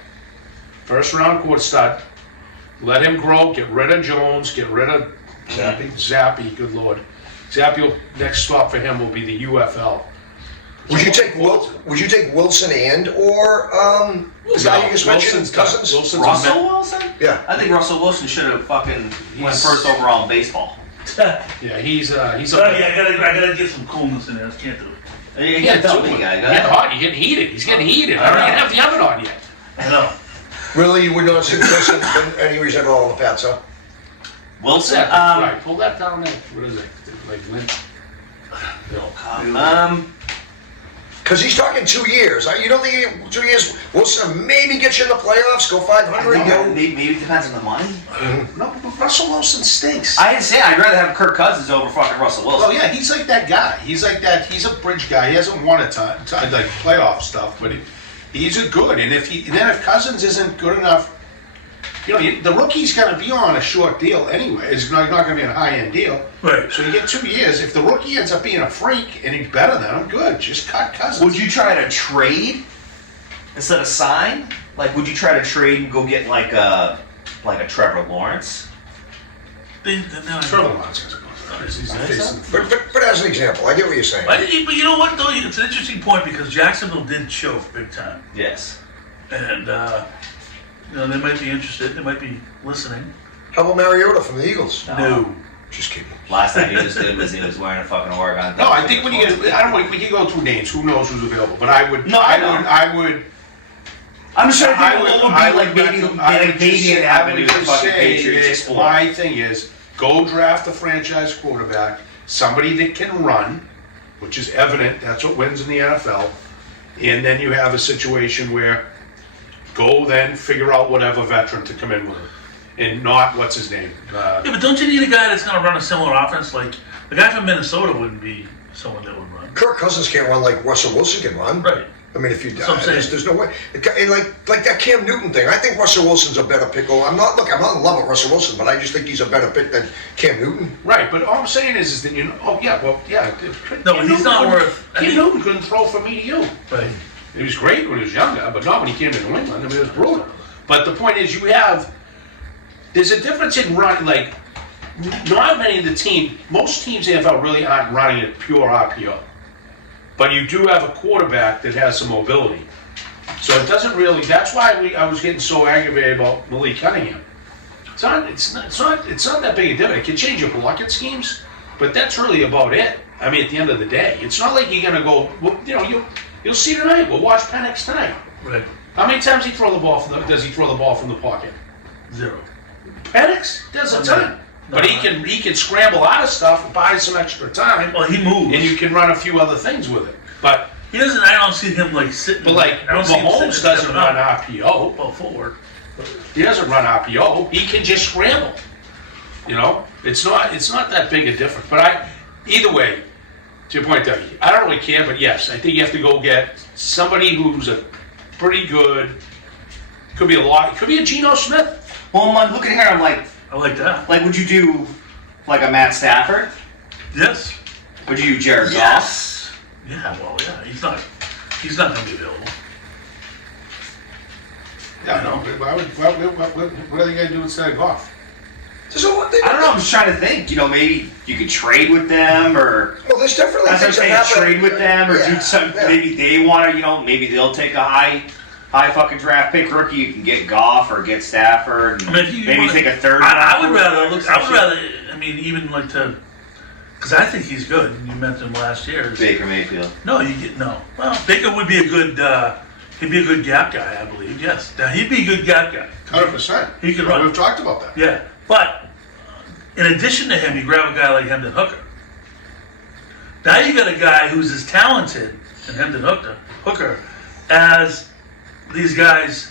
First round quarter stud. Let him grow. Get rid of Jones. Get rid of Zappy. Good lord. Zappy. Next stop for him will be the UFL. Would you take Wilson and or the guy you just mentioned, Cousins? Wilson's Russell Wilson? Yeah. I think Russell Wilson should have fucking went first overall in baseball. Yeah, he's a. Sorry, I gotta get some coolness in there. I can't do it. You Yeah, can tell too. me, guy. Go Getting ahead. hot. You're getting heated. He's getting heated. I don't even have the oven on yet. I know. Really, you would not see Wilson for any reason at all on the Pats, huh? Wilson. Right. Pull that down there. What is it? Like lint. Because he's talking 2 years. You don't think 2 years Wilson maybe get you in the playoffs, go 500? Maybe it depends on the money. No, but Russell Wilson stinks. I didn't say I'd rather have Kirk Cousins over fucking Russell Wilson. Oh yeah, he's like that guy. He's like that. He's a bridge guy. He hasn't won a ton like playoff stuff, but he's a good. And if Cousins isn't good enough, the rookie's going to be on a short deal anyway. It's not going to be a high-end deal. Right. So you get 2 years. If the rookie ends up being a freak and he's better than him, good. Just cut Cousins. Would you try to trade instead of sign? Like, would you try to trade and go get like a Trevor Lawrence? Trevor Lawrence has a contract. He's the face of the But as an example, I get what you're saying. But you know what though? It's an interesting point because Jacksonville did choke big time, Yes. and they might be interested. They might be listening. How about Mariota from the Eagles? No. Just kidding. Last time he was good was he was wearing a fucking Oregon. No, I think when you get, I don't know, we can go through names. Who knows who's available? But I would, No, I would. I'm just trying to I think would, what would I be would like maybe recommend- I would maybe just say- an I avenue would to just fucking say Patriots that explore. my thing is, go draft a franchise quarterback, somebody that can run, which is evident, that's what wins in the NFL, and then you have a situation where go then figure out whatever veteran to come in with it, and not, what's his name? Yeah, but don't you need a guy that's going to run a similar offense? Like the guy from Minnesota wouldn't be someone that would run. Kirk Cousins can't run like Russell Wilson can run. Right. I mean, if you That's what I'm saying. there's no way. And like that Cam Newton thing, I think Russell Wilson's a better pick. I'm not in love with Russell Wilson, but I just think he's a better pick than Cam Newton. Right, but all I'm saying is that No, but he's not worth. Cam Newton couldn't throw for me to you. Right. He was great when he was younger, but not when he came to New England. I mean, it was brutal. But the point is, there's a difference in running, like, not many of most teams in the NFL really aren't running at pure RPO. But you do have a quarterback that has some mobility. So it doesn't really, that's why I was getting so aggravated about Malik Cunningham. It's not that big a difference. It can change your blocking schemes, but that's really about it. I mean, at the end of the day, it's not like you're going to go, you'll see tonight. We'll watch Penix tonight. Right. How many times does he throw the ball from the pocket? 0. Penix does a ton. But he can scramble out of stuff and buy some extra time. Well, he moves. And you can run a few other things with it. But He doesn't. I don't see him like sitting. but like I don't see him Mahomes sitting doesn't stepping run up. RPO. Well, forward. He doesn't run RPO. He can just scramble. It's not that big a difference. But either way, to your point, Dougie, I don't really care. But yes, I think you have to go get somebody who's a pretty good. Could be a Geno Smith. Well, I'm looking here. I'm like, I like that. would you do like a Matt Stafford? Yes. Would you do Jared Goff? Yes. Yeah. Well, yeah. He's not going to be available. Yeah, no. What are they going to do instead of Goff? So I don't know. I'm just trying to think. Maybe you could trade with them, or well, there's definitely that's what I'm things saying. that happen. Trade with them, or Yeah, do some. yeah. Maybe they want to. Maybe they'll take a high fucking draft pick rookie. You can get Goff or get Stafford. And I mean, if you maybe wanna- take a third. I would round rather quarterback look. or I some would shit. rather. I mean, even like because I think he's good. You mentioned him last year. Baker Mayfield. No, you get no. Well, Baker would be a good. He'd be a good gap guy, I believe. Yes, now, he'd be a good gap guy. 100%. He could run. We've talked about that. Yeah, but in addition to him, you grab a guy like Hendon Hooker. Now you got a guy who's as talented in Hendon Hooker as these guys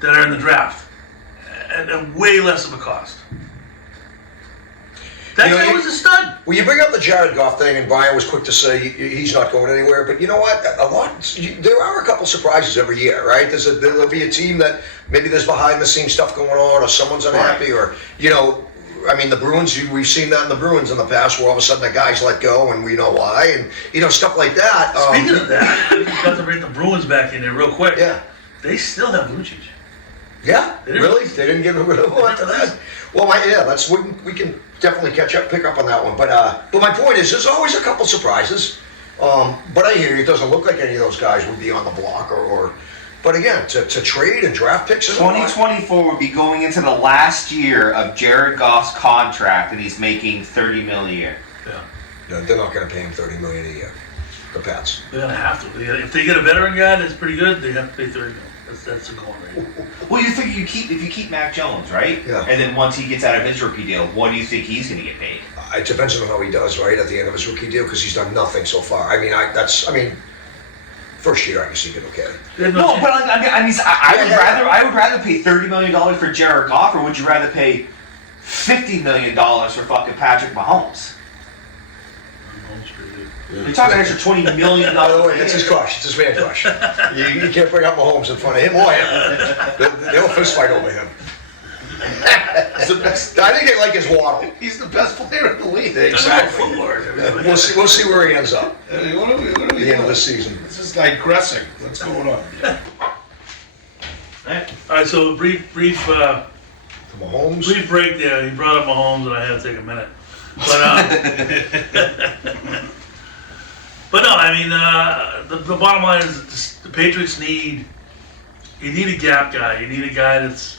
that are in the draft, at way less of a cost. That guy was a stud. Well, you bring up the Jared Goff thing, and Brian was quick to say he's not going anywhere. But you know what? There are a couple surprises every year, right? There'll be a team that maybe there's behind-the-scenes stuff going on, or someone's unhappy, or I mean, the Bruins. We've seen that in the Bruins in the past, where all of a sudden the guys let go, and we know why, and stuff like that. Speaking of that, we've got to bring the Bruins back in there real quick. Yeah. They still have Lucic. Yeah, They didn't- really? They didn't give rid of him after that? Well, we can definitely pick up on that one. But my point is, there's always a couple surprises. But I hear you, it doesn't look like any of those guys would be on the block or But again, to trade and draft picks and all that, 2024 would be going into the last year of Jared Goff's contract, and he's making $30 million a year. Yeah. they're not going to pay him $30 million a year. The Pats. They're gonna have to. If they get a veteran guy that's pretty good, they have to pay $30 million. That's the going rate. Well, you think if you keep Mac Jones, right? Yeah. And then once he gets out of his rookie deal, what do you think he's going to get paid? It depends on how he does, right, at the end of his rookie deal, because he's done nothing so far. I mean, first year I guess he did okay. No, but I would rather pay $30 million for Jared Goff, or would you rather pay $50 million for fucking Patrick Mahomes? You're talking an extra $20 million. By the way, it's his crush. It's his man crush. You can't bring up Mahomes in front of him or him. They'll fist fight over him. He's the best. I think they like his waddle. He's the best player in the league. Exactly. We'll see where he ends up What are we at the end of this season. This is digressing. What's going on? All right, so brief Mahomes. break there. You brought up Mahomes, and I had to take a minute. But no, I mean, the bottom line is the Patriots need a gap guy. You need a guy that's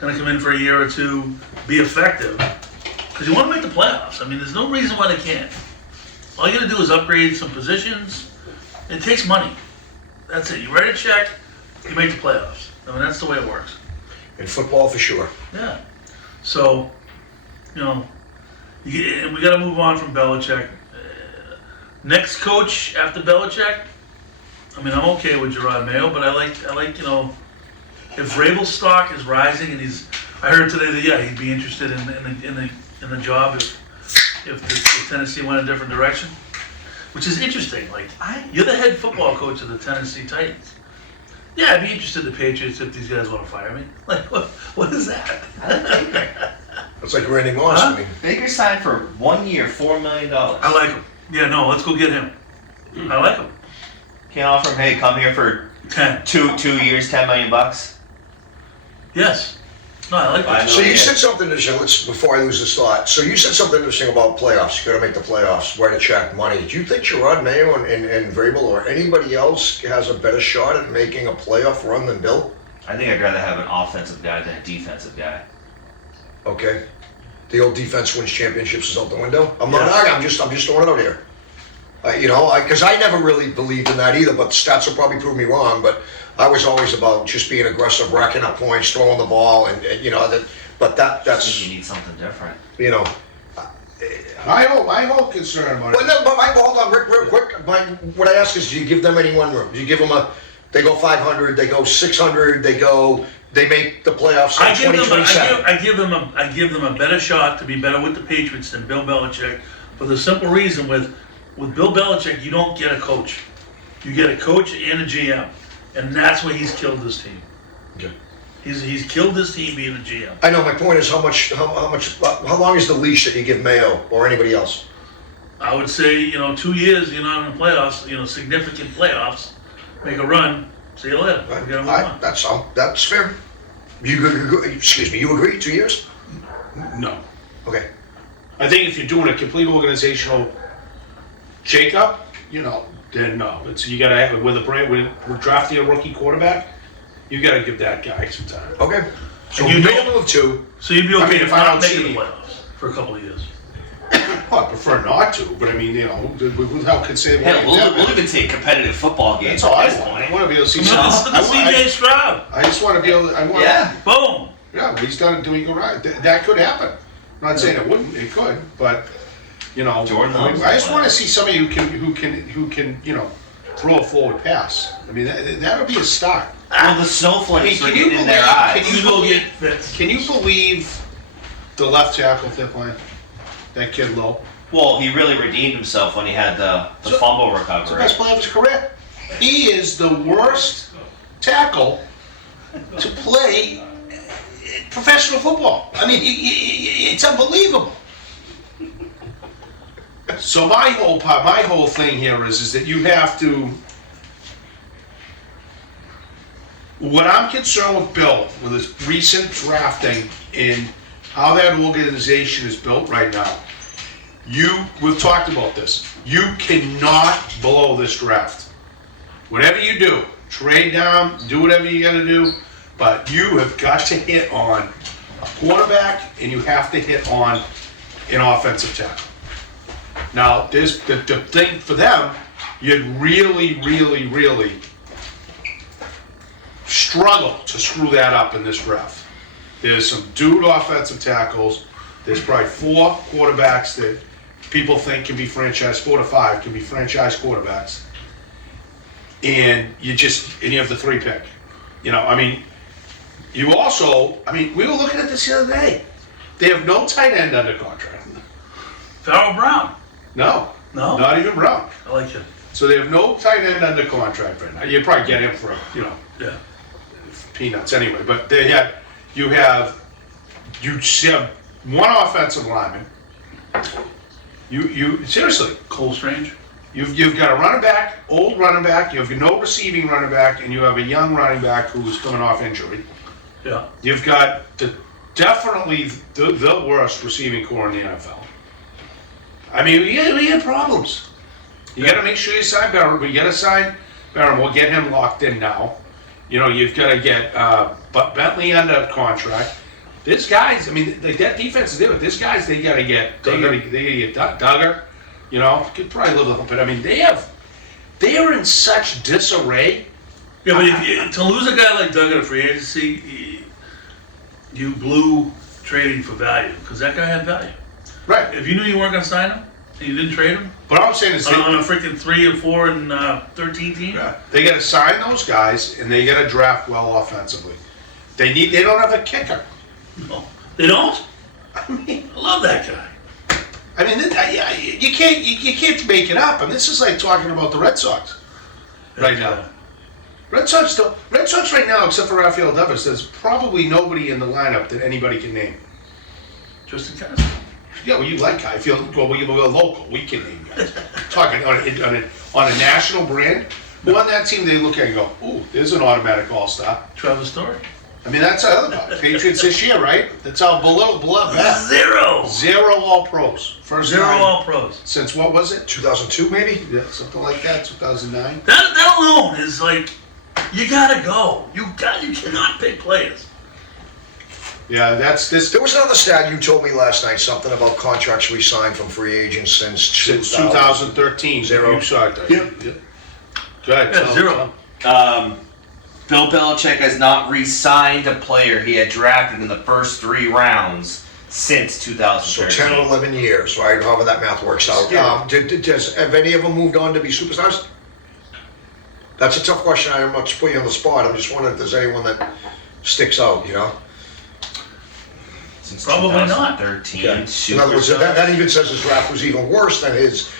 going to come in for a year or two, be effective, because you want to make the playoffs. I mean, there's no reason why they can't. All you got to do is upgrade some positions. It takes money. That's it. You write a check, you make the playoffs. I mean, that's the way it works. In football, for sure. Yeah. So, we got to move on from Belichick. Next coach after Belichick, I mean, I'm okay with Gerard Mayo, but I like if Vrabel's stock is rising, and I heard today that he'd be interested in the job if the Tennessee went a different direction, which is interesting. Like, you're the head football coach of the Tennessee Titans. Yeah, I'd be interested in the Patriots if these guys want to fire me. Like, what is that? That's like Randy Moss. Huh? I mean, Baker signed for 1 year, $4 million. I like him. Yeah, no, let's go get him. I like him. Can't offer him, hey, come here for 10. 2 years, $10 million. Yes. No, I like that. so you said something interesting. Before I lose this thought. So you said something interesting about playoffs. You got to make the playoffs. Write a check, money. Do you think Gerard Mayo and Vrabel or anybody else has a better shot at making a playoff run than Bill? I think I'd rather have an offensive guy than a defensive guy. Okay. The old defense wins championships is out the window. I'm not arguing. I'm just throwing it out here. Because I never really believed in that either. But the stats will probably prove me wrong. But I was always about just being aggressive, racking up points, throwing the ball, and that. But I that's think you need something different. My whole concern about it. Hold on, Rick, real quick. What I ask is, do you give them any one room? Do you give them they go 500, they go 600, they make the playoffs in 2027? I give them a better shot to be better with the Patriots than Bill Belichick, for the simple reason with Bill Belichick, you don't get a coach. You get a coach and a GM, and that's why he's killed this team. Okay. He's killed this team being a GM. I know. My point is, how long is the leash that you give Mayo or anybody else? I would say 2 years. You're not in the playoffs. Significant playoffs. Make a run. See you later. We gotta move on. That's fair. Excuse me. You agree? 2 years? No. Okay. I think if you're doing a complete organizational shakeup, then no. You got to have it with with drafting a rookie quarterback. You got to give that guy some time. Okay. So And minimum of 2. So you'd be okay if if I not don't making see- the playoffs for a couple of years. Well, I prefer not to, but I mean, with how considerable. Hell, we'll even take competitive football games That's all at I this want. I point. want to be able to see Look something. at CJ Stroud. I just want to be able. Yeah. Boom. Yeah, we started doing it right. That could happen. I'm not saying it wouldn't. It could, but Jordan I loves just it. want to see somebody who can throw a forward pass. I mean, that would be a start. Well, the snowflakes Can were you getting in their believe- eyes. can You go get Fitz. Can you believe the left tackle they're playing? That kid Lowe. Well, he really redeemed himself when he had the So- fumble It's the recovery. best play of his career. He is the worst tackle to play professional football. I mean, it's unbelievable. So my whole thing here is that you have to. What I'm concerned with Bill, with his recent drafting and how that organization is built right now, we've talked about this. You cannot blow this draft. Whatever you do, trade down, do whatever you gotta do, but you have got to hit on a quarterback and you have to hit on an offensive tackle. Now, there's the thing for them, you'd really struggle to screw that up in this draft. There's some dude offensive tackles. There's probably 4 quarterbacks that people think can be franchise, 4 to 5 can be franchise quarterbacks. And you have the 3 pick. You know, I mean, we were looking at this the other day. They have no tight end under contract. Farrell Brown. No. No? Not even Brown. I like him. So they have no tight end under contract right now. You'd probably get him for, Yeah. peanuts anyway. But you have one offensive lineman. You seriously, Cole Strange. you've got a running back, old running back. You have no receiving running back, and you have a young running back who's coming off injury. Yeah. You've got definitely the worst receiving core in the NFL. I mean, we had problems. You got to make sure you sign Barron. We got to sign Barron. We'll get him locked in now. You know, you've got to get Bentley under contract. There's guys. I mean, that defense is there. But there's guys they got to get. They got to get Duggar. You know, could probably live with them. But I mean, they are in such disarray. Yeah, but to lose a guy like Doug at a free agency, you blew trading for value because that guy had value. Right. If you knew you weren't going to sign him and you didn't trade him But all I'm saying is on a freaking 3 or 4 and 13 team, they got to sign those guys and they got to draft well offensively. They don't have a kicker. no, they don't. I mean, I love that guy. I mean, you can't make it up. And this is like talking about the Red Sox right now. Red Sox right now, except for Rafael Devers, there's probably nobody in the lineup that anybody can name. Tristan Castle. Yeah, well, you like I feel well. We're local. We can name guys. Talking on a national brand. Who on that team they look at and go, "Ooh, there's an automatic all-star." Travis Story. I mean, that's the other part. Patriots this year, right? That's how below that. 0 All-Pros. First 0 time All-Pros. since what was it? 2002 maybe? Yeah, something like that. 2009. That alone is like, you gotta go. You cannot pick players. Yeah, that's this. There was another stat you told me last night, something about contracts we signed from free agents since Since 2013. Zero. You saw it. Yeah. Go ahead. Yeah, tell 0. Bill Belichick has not re-signed a player he had drafted in the first 3 rounds since So 2013. 10 or 11 years, right? However that math works out. Yeah. Have any of them moved on to be superstars? That's a tough question. I'm not putting you on the spot. I'm just wondering if there's anyone that sticks out, you know? Since Probably not. 2013. In other words, that even says his draft was even worse than his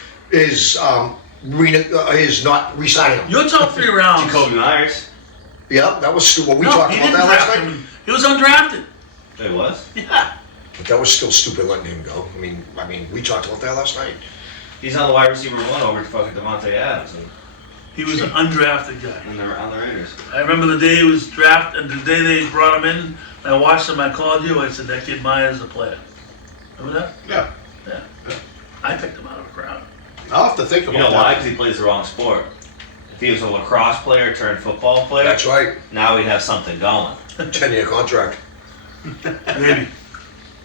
not re-signing him. Your top 3 rounds. Jacoby Myers. Yeah, that was stupid. We No, talked he about didn't that last draft night. him. He was undrafted. It was. Yeah. But that was still stupid letting him go. I mean, we talked about that last night. He's on the wide receiver 1 over to fucking Devontae Adams He was an undrafted guy. and they're on the Raiders. I remember the day he was drafted, and the day they brought him in, I watched him, I called you, I said, that kid Myers is a player. Remember that? Yeah. Yeah. I picked him out of the crowd. I'll have to think about You know that. why? Because he plays the wrong sport. If he was a lacrosse player turned football player, That's right. now we'd have something going. 10-year contract. Maybe.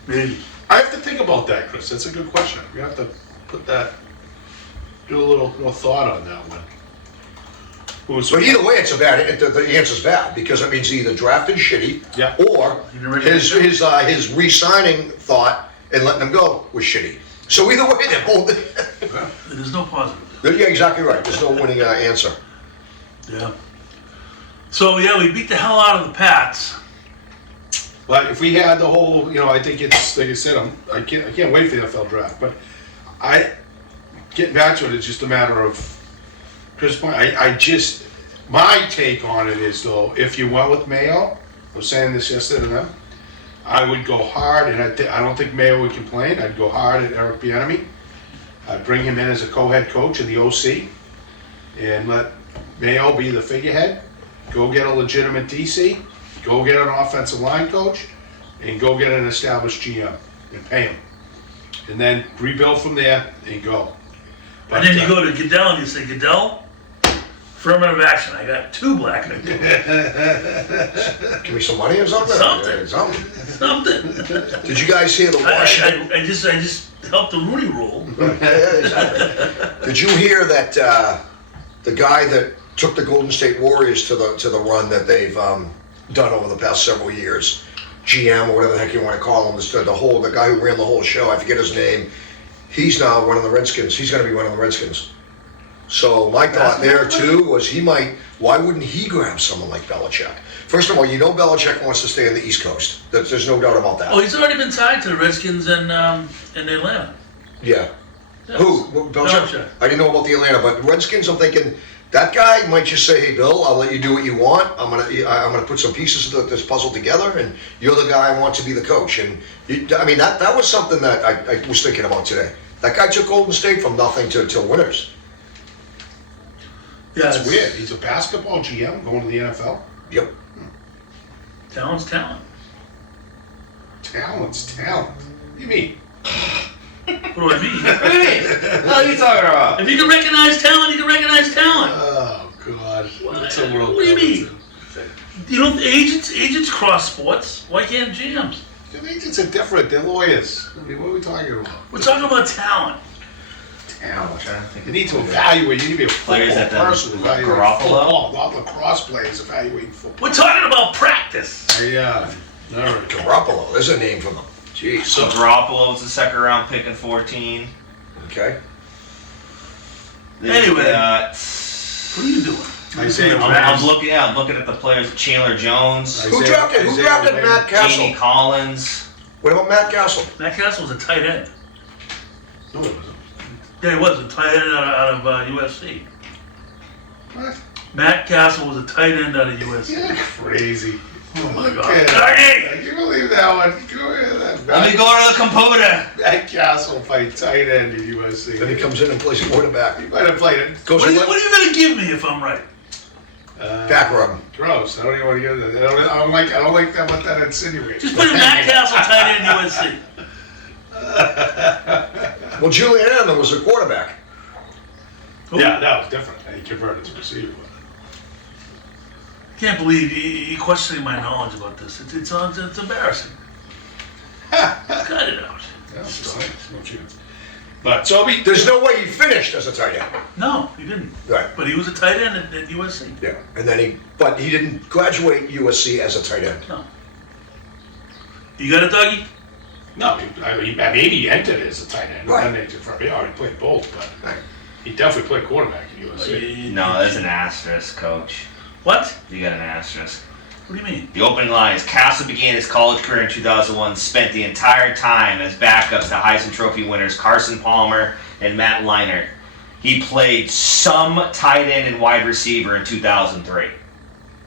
Maybe. I have to think about that, Chris. That's a good question. We have to do a little more thought on that one. But either way, it's a bad. The answer's bad because it means either drafted shitty, Yeah. or his re-signing thought and letting him go was shitty. So either way, they're both. There's no positive. Yeah, exactly right. There's no winning answer. Yeah. So, yeah, we beat the hell out of the Pats. But if we had the whole, I think it's like I said, I can't wait for the NFL draft. But getting back to it, it's just a matter of Chris' point. My take on it is though, if you went with Mayo, I was saying this yesterday to them, I would go hard, and I don't think Mayo would complain. I'd go hard at Eric Bieniemy. I'd bring him in as a co-head coach in the OC, and let Mayo be the figurehead. Go get a legitimate DC. Go get an offensive line coach, and go get an established GM and pay him, and then rebuild from there and go. And then you go to Goodell and you say, Goodell, Affirmative action. I got 2 black and gold. Give me some money or something? Something. Yeah, something. Something. Did you guys hear the Washington? I just helped the Rooney Rule. Yeah, exactly. Did you hear that the guy that took the Golden State Warriors to the run that they've done over the past several years, GM or whatever the heck you want to call him, the guy who ran the whole show, I forget his name, he's now running the Redskins. He's going to be running the Redskins. So my thought there too was why wouldn't he grab someone like Belichick? First of all, you know Belichick wants to stay on the East Coast. There's no doubt about that. Oh, he's already been tied to the Redskins in Atlanta. Yeah. Yes. Who? Belichick? I didn't know about the Atlanta, but the Redskins, I'm thinking that guy might just say, "Hey, Bill, I'll let you do what you want. I'm gonna put some pieces of this puzzle together, and you're the guy I want to be the coach." And that was something that I was thinking about today. That guy took Golden State from nothing to winners. Yeah, That's weird. He's a basketball GM going to the NFL. Yep. Talent's talent. Talent's talent. What do you mean? What do I mean? What do you mean? What are you talking about? If you can recognize talent, you can recognize talent. Oh God. What's the world? What do you mean? coming You know, agents cross sports. Why can't GMs? to? The agents are different. They're lawyers. I mean, what are we talking about? We're talking about talent. Talent. You need to evaluate. You need to be a Players football at the person evaluating Garoppolo? football, not lacrosse players evaluating football. We're talking about practice. Yeah. All right. Garoppolo. There's a name for them. Jeez. So Garoppolo was a second round pick in 14. Okay. Anyway. We got- What are you doing? Isaiah I'm looking at the players. Chandler Jones, Who drafted Matt Jamie Castle? Collins. What about Matt Castle? Matt Castle was a tight end. No, it wasn't. Yeah, he was a tight end out of USC. What? Matt Castle was a tight end out of USC. You're crazy. Oh my God. Okay. Doggy! Can you believe that one? Go ahead. Let me go to the computer. That Castle fight tight end in USC. Then he comes in and plays quarterback. He might have played it. Goes What are to you going to give me if I'm right? back rub. Gross. I don't even want to get that. I don't like that. What that insinuates. Just put in Matt Castle tight end USC. Well, Julian Edelman was a quarterback. Yeah, that was different. And he converted to receiver. Can't believe you're questioning my knowledge about this. It's embarrassing. Cut it out. Yeah, just saying, no chance. But so There's no way he finished as a tight end. No, he didn't. Right. But he was a tight end at USC. Yeah. And then but he didn't graduate USC as a tight end. No. You got it, Dougie? No, maybe he entered as a tight end. Right. And then he already played both, but Right. he definitely played quarterback at USC. No, there's an asterisk, coach. What? You got an asterisk. What do you mean? The opening line is Castle began his college career in 2001, spent the entire time as backups to Heisman Trophy winners Carson Palmer and Matt Leinart. He played some tight end and wide receiver in 2003.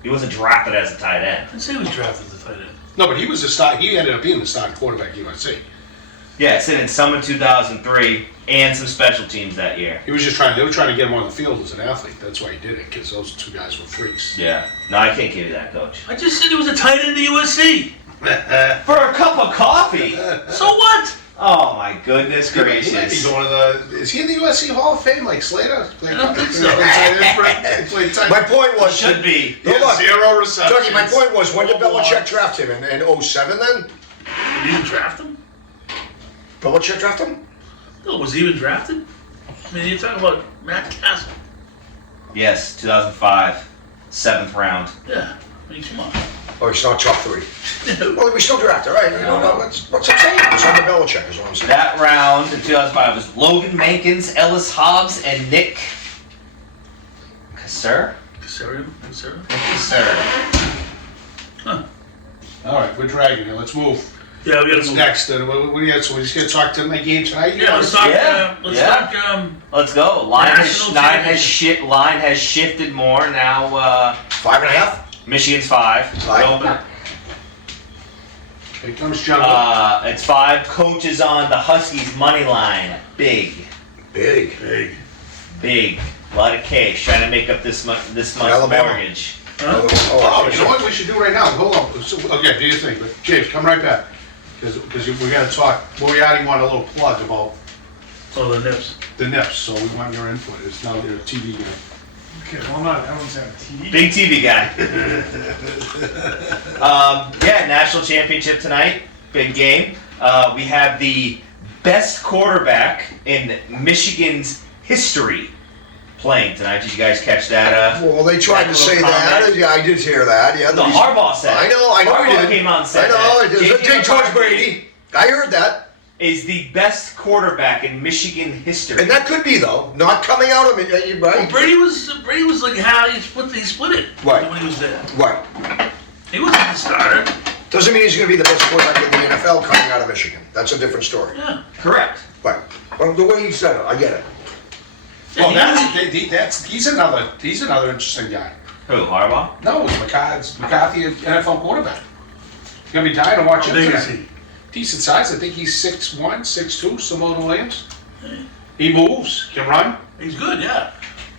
He wasn't drafted as a tight end. I didn't say he was drafted as a tight end. No, but he was he ended up being the starting quarterback at USC. Yeah, sitting in some in 2003 and some special teams that year. They were trying to get him on the field as an athlete. That's why he did it, because those two guys were freaks. Yeah. No, I can't give you that, coach. I just said he was a tight end at USC. For a cup of coffee? So what? Oh my goodness He might be gracious. going to is he in the USC Hall of Fame like Slater? I don't think so. My point was, Should be. He had 0 receptions. Dougie, my point was, when did Belichick draft him? In 07 then? Did you even draft him? Belichick draft him? No, was he even drafted? I mean, you're talking about Matt Castle. Yes, 2005. 7th round. Yeah. I mean, come on. Oh, he's not top 3. Well, we still draft, all right. You know, what's I'm saying? It's under Belichick, is what I'm saying. That round in 2005 was Logan Mankins, Ellis Hobbs, and Nick Cassar? Casario? Cassar. Huh. All right, we're dragging it. Let's move. Yeah, we gotta What's move. next? What do you got? So we're just gonna talk to my game tonight. Yeah, let's talk. Yeah, Let's yeah. talk. Let's go. National Line has shifted more now. 5.5? Michigan's 5. Five. Here comes Jungle. It's 5. Coaches on the Huskies money line. Big. Big. A lot of cash trying to make up this month's Alabama. mortgage. Huh? Oh, you know what we should do right now? Hold on. Okay, do your thing. But James, come right back. Because we're going to talk. Moriarty wanted a little plug about Oh, the Nips. the Nips, so we want your input. It's now their TV game. Okay, well, not everyone's having TV. Big TV guy. Yeah, national championship tonight. Big game. We have the best quarterback in Michigan's history playing tonight. Did you guys catch that? Well, they tried to say that. Yeah, I did hear that. Yeah, The Harbaugh said. I know he Harbaugh did. came out and said I know. that. It is. JJ George Brady. I heard that. is the best quarterback in Michigan history. And that could be though, not coming out of it. You're Well, right. Brady was like how he split it Right. when he was there. Right. He wasn't the starter. Doesn't mean he's going to be the best quarterback in the NFL coming out of Michigan. That's a different story. Yeah. Correct. Right. Well, the way he said it, I get it. Well, Yeah, he's another interesting guy. Who, Harbaugh? No, it's McCarthy, NFL quarterback. You're gonna be dying to watch How him big is today. he? Decent size. I think he's 6'1", 6'2", similar to Williams. He moves, can run. He's good, yeah.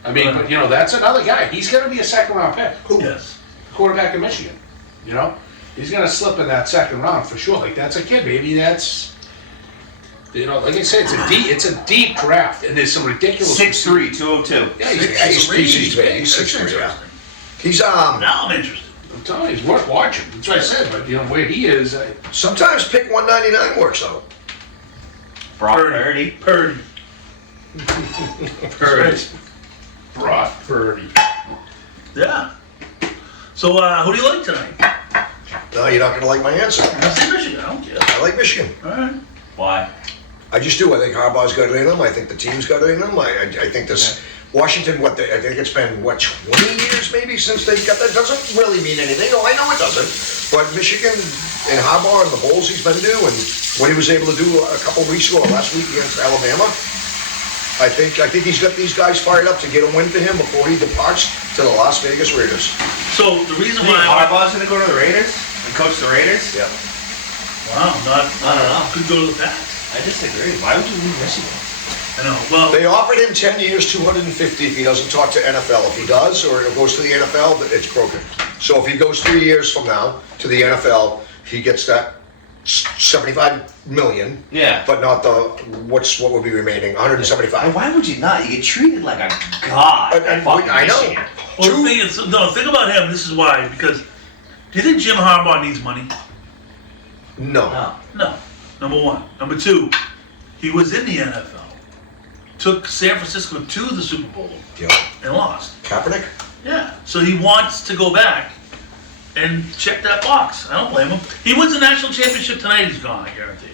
I mean, but, you know, that's another guy. He's gonna be a second-round pick. Who? Yes. Quarterback in Michigan. You know, he's gonna slip in that second round for sure. Like that's a kid, baby. That's, you know, like I said, it's a deep draft, and there's some ridiculous. 6'3", 202. Yeah, He's 6'3", yeah. He's Now I'm interested. I'm telling you, he's worth watching. That's what I said. But you know where he is. sometimes pick 199 works out. Brock Purdy. Purdy. Purdy. Brock Purdy. Yeah. So who do you like tonight? No, you're not going to like my answer. I say Michigan. I don't care. I like Michigan. All right. Why? I just do. I think Harbaugh's got it in him. I think the team's got it in him. I think this Washington. I think it's been 20 years maybe since they got that. Doesn't really mean anything. No, I know it doesn't. But Michigan and Harbaugh and the bowls he's been to, and what he was able to do a couple weeks ago, last week against Alabama. I think he's got these guys fired up to get a win for him before he departs to the Las Vegas Raiders. So the reason You think why Harbaugh's going to go to the Raiders and coach the Raiders? Yeah. wow, not I don't know. could go to the Pats. I disagree. Why would you leave Michigan? I know. Well, They offered him 10 years, 250 if he doesn't talk to NFL. If he does, or it goes to the NFL, it's broken. So if he goes 3 years from now to the NFL, he gets that 75 million, Yeah. but not the what would be remaining? 175. And why would you not? You get treated like a god at fucking I know. Michigan. well, the thing is, no, think about him. This is why. Because do you think Jim Harbaugh needs money? No. No. No. Number one. Number two, he was in the NFL. Took San Francisco to the Super Bowl Yeah. and lost. Kaepernick? Yeah. So he wants to go back and check that box. I don't blame him. He wins the national championship tonight, he's gone, I guarantee.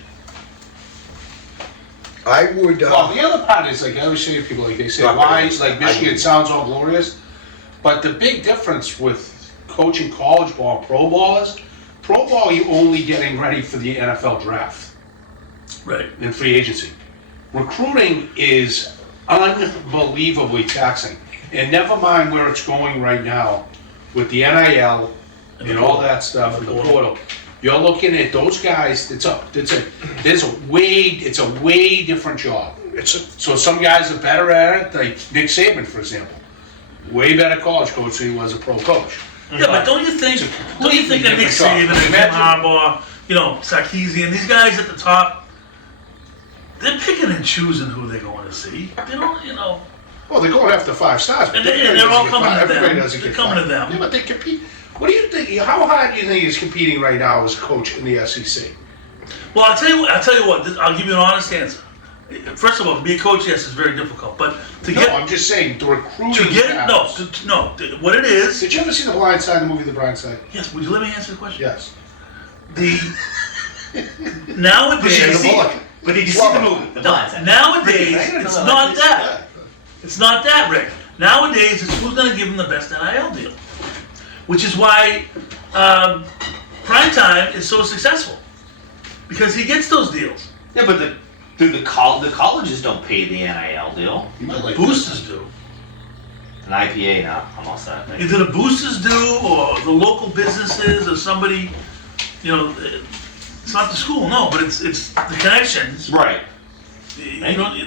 I would. Well, the other part is like I always say to people, like they say, Not why bad. like Michigan sounds all glorious, but the big difference with coaching college ball, pro ball is, pro ball you only getting ready for the NFL draft Right. and free agency. Recruiting is unbelievably taxing, and never mind where it's going right now with the NIL and all that stuff and the portal. You're looking at those guys. It's a way different job. So some guys are better at it, like Nick Saban, for example. Way better college coach than he was a pro coach. Yeah, but don't you think It's a of Nick completely Saban and different Jim job. Harbaugh, Sarkisian, these guys at the top, they're picking and choosing who they're going to see. They don't, Well, they're going after 5 stars, but And they're all coming to them. everybody doesn't They're get coming five. to them. Yeah, but they compete. What do you think? How hard do you think he's competing right now as a coach in the SEC? Well, I'll tell you what. I'll give you an honest answer. First of all, to be a coach, yes, is very difficult. But I'm just saying the recruiting. to get what it is. Did you ever see The Blind Side, the movie The Blind Side? Yes. Would you let me answer the question? Yes. The nowadays. But did you see the movie, The Blind Side? Nowadays, I don't it's know. not that. It's not that, Rick. Nowadays, it's who's going to give them the best NIL deal, which is why Primetime is so successful because he gets those deals. Yeah, but the colleges don't pay the NIL deal. Boosters do. An IPA now, almost that thing. Either the boosters do or the local businesses or somebody, it's not the school, no, but it's the connections. Right.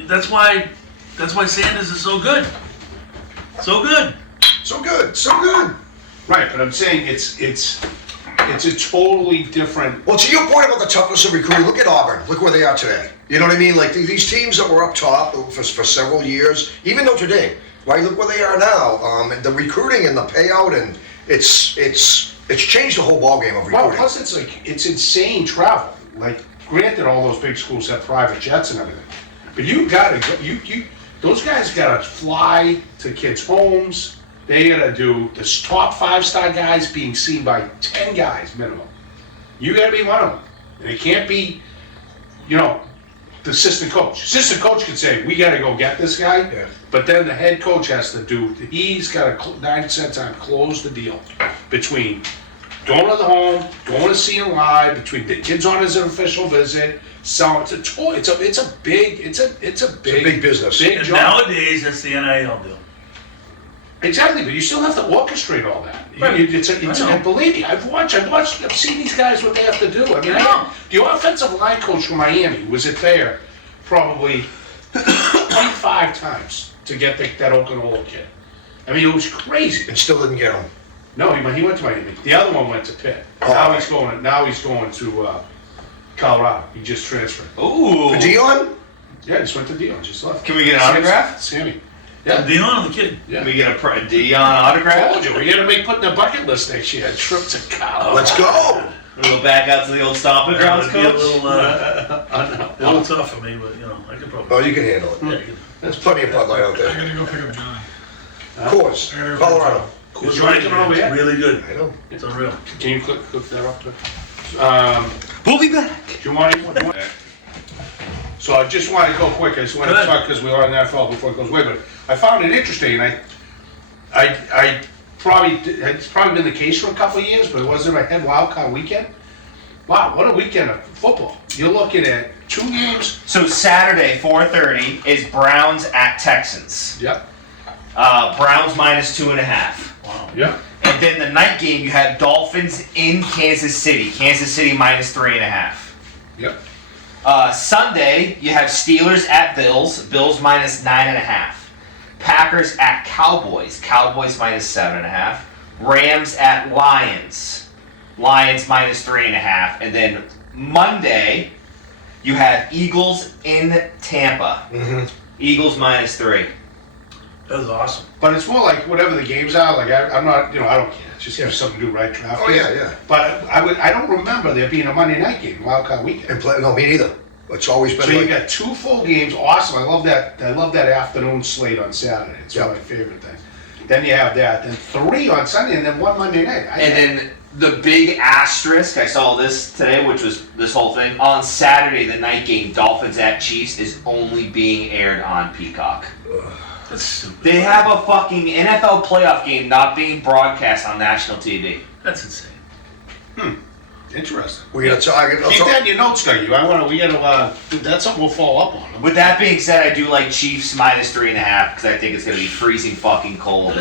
That's why Sanders is so good. So good. So good. Right, but I'm saying it's a totally different. Well, to your point about the toughness of recruiting, look at Auburn. Look where they are today. You know what I mean? Like these teams that were up top for several years, even though today, right? Look where they are now. And the recruiting and the payout, and it's changed the whole ballgame of Well, recruiting. plus it's insane travel. Like, granted, all those big schools have private jets and everything, but you gotta go. Those guys gotta fly to kids' homes. They gotta do the top 5-star guys being seen by 10 guys minimum. You gotta be one of them, and it can't be, the assistant coach. Assistant coach can say, "We gotta go get this guy," Yeah. but then the head coach has to do. He's gotta 90% of the time close the deal between going to the home, going to see him live, between the kids on his official visit. So it's a big big business. big And job. nowadays, that's the NIL deal. Exactly, but you still have to orchestrate all that. Right. And believe me, I've seen these guys what they have to do. I mean, I know. the offensive line coach from Miami was there probably 25 times to get that Oklahoma kid. I mean, it was crazy. And still didn't get them. No, he went to Miami. The other one went to Pitt. Oh. Now he's going to Colorado. He just transferred. Ooh. For Dion? Yeah, he just went to Dion. Just left. Can we get an autograph? Sammy. Yeah, Yeah. Dion, the kid. Yeah. Can we get a Dion I autograph? told you, we're gonna be putting a bucket list next year. A trip to Colorado. Let's go. We'll go back out to the old stomping That grounds, would be a coach. little tough for me, but I could probably. Oh, you can handle it. Yeah, you can. There's plenty of Bud Light out I there. gotta go pick up Johnny. Of course. I gotta go Colorado. Coors Is Johnny Light, coming over it's here? really good. I know. It's unreal. Can you click that up there? We'll be back. Do you want to? So I just want to go quick. I just want to Good. talk because we're on NFL before it goes away. But I found it interesting. I probably it's probably been the case for a couple of years, but it wasn't a head wild card weekend. Wow, what a weekend of football! You're looking at 2 games. So Saturday, 4:30 is Browns at Texans. Yep. Browns minus 2.5. Wow. Yep. And then the night game, you had Dolphins in Kansas City. Kansas City minus 3.5. Yep. Sunday, you have Steelers at Bills. Bills minus 9.5. Packers at Cowboys. Cowboys minus 7.5. Rams at Lions. Lions minus 3.5. And then Monday, you have Eagles in Tampa. Mm-hmm. Eagles minus 3. That was awesome. But it's more like whatever the games are. Like I'm not, I don't care. It's just give us something to do, right? Draft. Oh, yeah, yeah. But I don't remember there being a Monday night game, wild card weekend. And play, no, me neither. It's always been So you like, got 2 full games. Awesome. I love that afternoon slate on Saturday. It's one Yeah. of my favorite things. Then you have that. Then 3 on Sunday, and then 1 Monday night. And then the big asterisk, I saw this today, which was this whole thing. On Saturday, the night game, Dolphins at Chiefs, is only being aired on Peacock. That's stupid. They have a fucking NFL playoff game not being broadcast on national TV. That's insane. Interesting. we're gonna talk. Keep that in your notes, Dougie. That's something we'll follow up on. With that being said, I do like Chiefs minus 3.5 because I think it's going to be freezing fucking cold and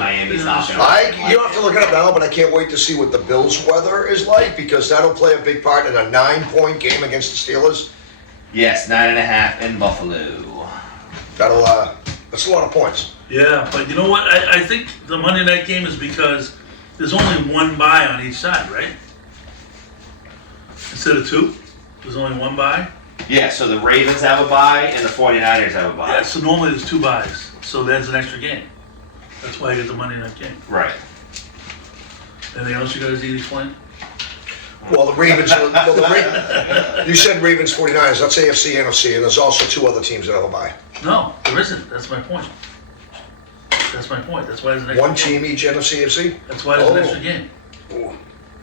Miami's not going to. You don't have to look it up now, but I can't wait to see what the Bills' weather is like because that'll play a big part in a 9-point game against the Steelers. Yes, 9.5 in Buffalo. That's a lot of points. Yeah, but you know what? I think the Monday night game is because there's only 1 bye on each side, right? Instead of 2, there's only 1 bye. Yeah, so the Ravens have a bye and the 49ers have a bye. Yeah, so normally there's 2 byes, so that's an extra game. That's why I get the Monday night game. Right. Anything else you guys need to explain? Well, the Ravens. You said Ravens 49ers. That's AFC, NFC, and there's also 2 other teams that have a bye. No, there isn't. That's my point. That's my point. That's why there's an extra 1 game. team each NFC, AFC. That's why there's an Oh. extra game.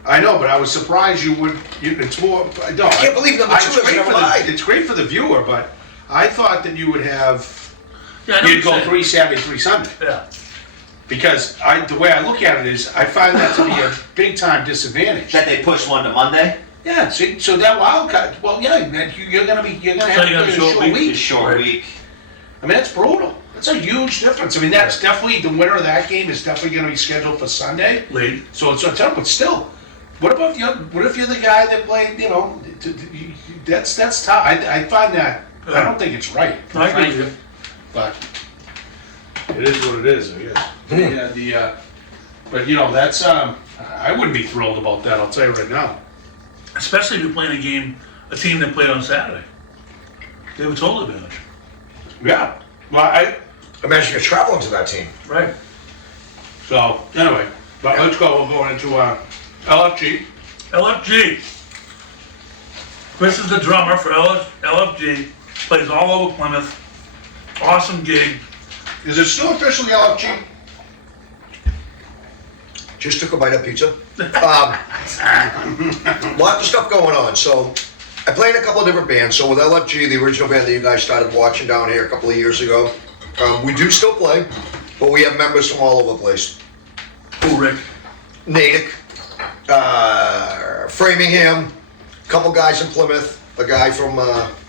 I know, but I was surprised you would. It's more. No, I can't believe number 2 doesn't have a bye. It's great for the viewer, but I thought that you would have. Yeah, I know You'd what go you're saying. 3 Saturday, 3 Sunday. Yeah. Because the way I look at it is, I find that to be a big time disadvantage. That they pushed one to Monday? Yeah, so that wild card. Well, yeah, man, you're gonna have So to you got do a a short short week. week. A short Right. week. I mean, that's brutal. That's a huge difference. I mean, that's definitely the winner of that game is definitely going to be scheduled for Sunday. Late. So it's tough, but still, what if you're the guy that played? That's tough. I find that. I don't think it's right. I agree with you. But it is what it is, I guess. Yeah, but that's I wouldn't be thrilled about that. I'll tell you right now. Especially if you're playing a team that played on Saturday. They have a total advantage. Yeah. Well, Imagine you're traveling to that team. Right. So, anyway, but let's go, we'll go into, LFG. LFG. Chris is the drummer for LFG. Plays all over Plymouth. Awesome gig. Is it still officially LFG? Just took a bite of pizza. Lot of stuff going on. So I play in a couple of different bands. So with LFG, the original band that you guys started watching down here a couple of years ago, we do still play, but we have members from all over the place. Cool, Rick. Natick, Framingham, a couple guys in Plymouth, a guy from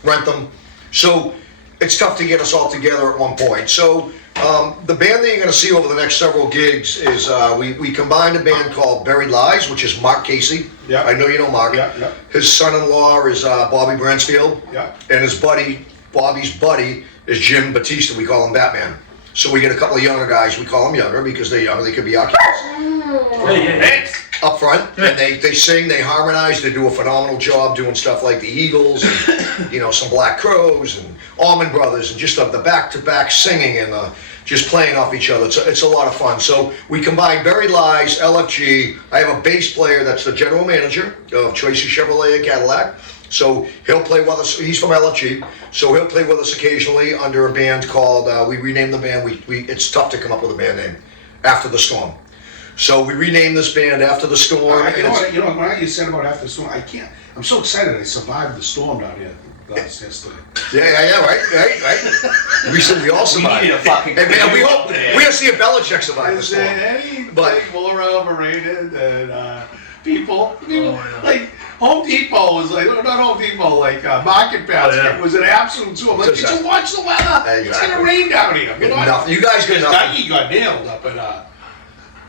Rentham. So it's tough to get us all together at one point. So the band that you're going to see over the next several gigs is we combined a band called Buried Lies, which is Mark Casey. Yeah. I know you know Mark. Yeah, yeah. His son-in-law is Bobby Bransfield. Yeah. And his buddy, Bobby's buddy, is Jim Batista. We call him Batman. So we get a couple of younger guys. We call them younger because they're younger. They could be our kids. Hey. Up front, and they sing, they harmonize, they do a phenomenal job doing stuff like the Eagles, and, you know, some Black Crows and Allman Brothers, and just the back-to-back singing and just playing off each other. It's a lot of fun. So we combine Buried Lies, LFG. I have a bass player that's the general manager of Tracy Chevrolet and Cadillac. So he'll play with us. He's from LFG, so he'll play with us occasionally under a band called. We renamed the band. It's tough to come up with a band name After the Storm. So we renamed this band After the Storm. You know what you said about After the Storm? I can't. I'm so excited I survived the storm down here yesterday. Yeah, right. We all survived. We need a fucking. Hey, man, we hope we're gonna see if Belichick survived the Is storm. anything But- more overrated than people? yeah. Like Home Depot was like, not Home Depot, like Market Basket Oh, yeah. was an absolute storm. Like, Just did you watch the weather? It's Exactly. gonna rain down here. You know, Nothing. You guys get because nothing. Dougie got nailed up at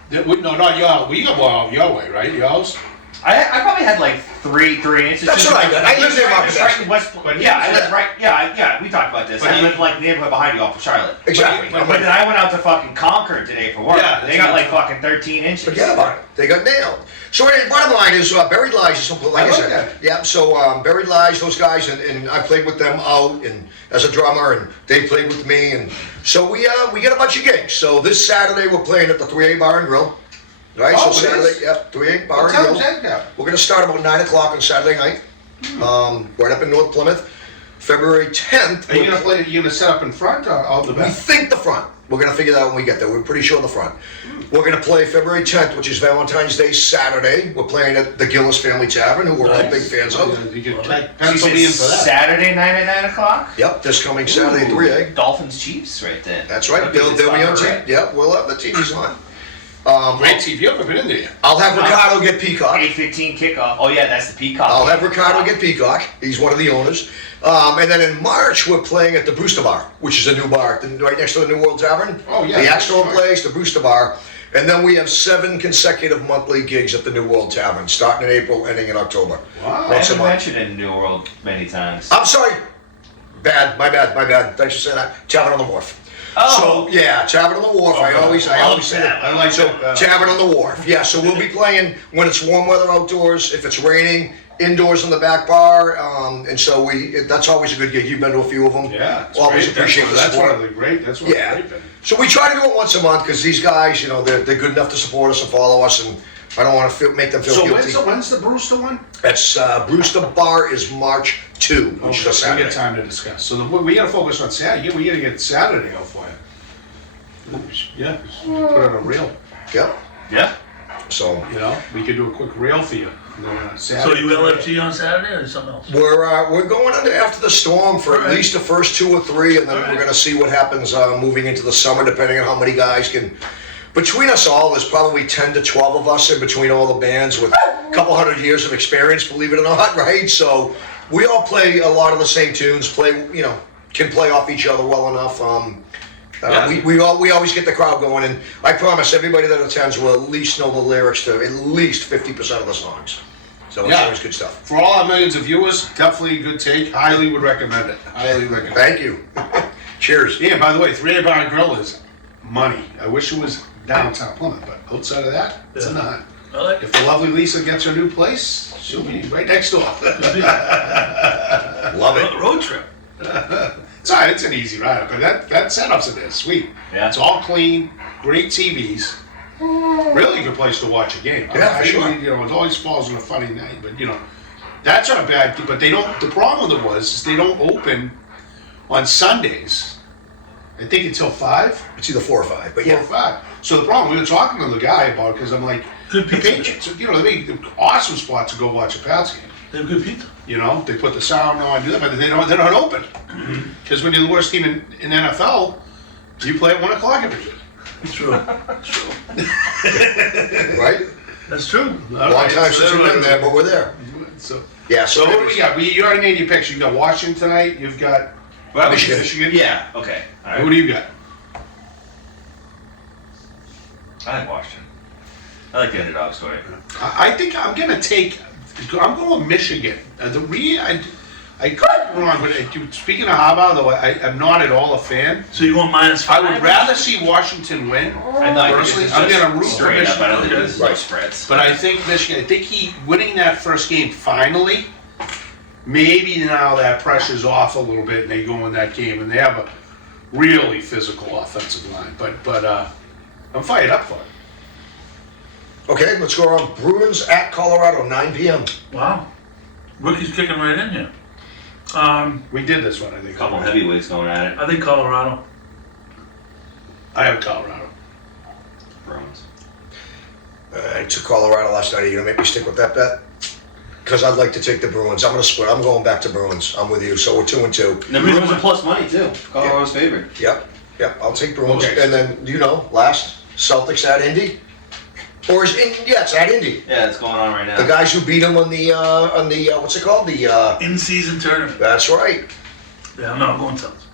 no, not y'all. We got well your way, right? Yours. I probably had like three inches. That's what I got. I lived there, Marcus. right in West. But Yeah, I he- lived right. Yeah, we talked about this. But I he- lived like the neighborhood behind you off of Charlotte. Exactly. But- But then I went out to fucking Concord today for work. Yeah, They got like fucking 13 inches. Forget about it. They got nailed. So anyway, bottom line is Buried Lies is something like I I like said. that. Yeah. So Buried Lies, those guys, and I played with them out and as a drummer, and they played with me, and so we get a bunch of gigs. So this Saturday we're playing at the 3A Bar and Grill. Right. Oh, So it Saturday, is? yeah, 3A Bar What and time Grill. is that? We're gonna start about 9 o'clock on Saturday night. Right up in North Plymouth. February 10th. Are you gonna play? You gonna set up in front or out the We back? think the front. We're gonna figure that out when we get there. We're pretty sure the front. We're gonna play February 10th, which is Valentine's Day Saturday. We're playing at the Gillis Family Tavern, who we're all big fans of. You can Well, take She pencil said me in for that. Saturday night at 9 o'clock. Yep, this coming Saturday, 3A. Dolphins Chiefs right there. That's right. They'll be on TV. Yep, we'll have the TV's on. Great TV. You ever been in there? I'll have Ricardo get Peacock. 8:15 kickoff. Oh yeah, that's the Peacock. I'll have Ricardo get Peacock. He's one of the owners. And then in March, we're playing at the Brewster Bar, which is a new bar right next to the New World Tavern. Oh, yeah, The that's Axstone right. Place, the Brewster Bar. And then we have 7 consecutive monthly gigs at the New World Tavern, starting in April, ending in October. Wow. I Once a haven't month. mentioned it in New World many times. I'm sorry. My bad. Thanks for saying that. Tavern on the Wharf. Oh. So, yeah, Tavern on the Wharf. I always say that. I like So, that. Tavern on the Wharf. Yeah, so we'll be playing when it's warm weather outdoors, if it's raining, indoors in the back bar. And so that's always a good gig. You've been to a few of them. Yeah. it's Always great. appreciate the That's support. one of the great. That's one of Yeah. the great. So we try to do it once a month because these guys, you know, they're good enough to support us and follow us, and I don't want to make them feel So guilty. when's the Brewster one? That's Brewster Bar is March 2, which is a we Saturday. get time to discuss. So we gotta focus on Saturday. We gotta get Saturday out for you. Yeah, put it on a reel. Yep. Yeah. So You know, we could do a quick reel for you. So Saturday. you LFG on Saturday or something else? we're going under After the Storm for at Alright. least the first 2 or 3, and then Alright. we're going to see what happens moving into the summer, depending on how many guys can. Between us all, there's probably 10 to 12 of us in between all the bands with a couple hundred years of experience, believe it or not, right? So we all play a lot of the same tunes, can play off each other well enough. Yeah. We always get the crowd going, and I promise everybody that attends will at least know the lyrics to at least 50% of the songs. So it's Yeah. always good stuff. For all our millions of viewers, definitely a good take. Highly would recommend it. Highly recommend it. Thank you. Cheers. Yeah, by the way, 3A Bar and Grill is money. I wish it was downtown Plymouth, but outside of that, it's Yeah. a nut. I like it. If the lovely Lisa gets her new place, she'll be right next door. Love it. Road trip. It's all right, it's an easy ride, but that setup's in there, sweet. Yeah. It's all clean, great TVs. Really good place to watch a game. Yeah, for sure. You know, it always falls on a funny night, but you know, that's not a bad thing. But they don't. The problem with it is they don't open on Sundays. I think until 5. It's either 4 or 5, but 4 or yeah. 5. So the problem, we were talking to the guy about because I'm like, Good the pizza. Patriots, you know, they awesome spot to go watch a Pats game. They have good pizza. You know, they put the sound on, do that, but they're not open. Because when you're the worst team in NFL, you play at 1 o'clock every day. It's true. It's true. Right? That's true. Long time since we've been there, but we're there. So, Yeah, so what do anyways, we got? You already made your picks. You got Washington tonight. You've got Well, Michigan. Yeah. Okay. All Who right. do you got? I like Washington. I like the underdog story. I think I'm gonna take. I'm going Michigan. I could be wrong, but speaking of Harbaugh, though, I'm not at all a fan. So you're going -5? I would rather see Washington win. I'm not Personally, I'm gonna root for straight up. I don't think Michigan. there's no Right. spreads. But I think Michigan. I think he winning that first game finally. Maybe now that pressure's off a little bit, and they go in that game, and they have a really physical offensive line. But I'm fired up for it. okay, let's go on. Bruins at Colorado, 9 p.m. Wow. Rookie's kicking right in here. We did this one, I think. A couple heavyweights going at it. I think Colorado. I have Colorado. Bruins. I took Colorado last night. Are you going to make me stick with that bet? Because I'd like to take the Bruins. I'm going to split. I'm going back to Bruins. I'm with you. So we're 2-2. And the Bruins are plus money too. Colorado's favorite. Yep, yep. I'll take Bruins. Okay. And then, last, Celtics at Indy? Or is yeah, it's at Indy. Yeah, it's going on right now. The guys who beat them on the what's it called? In-season tournament. That's right. Yeah, no, I'm going Celtics.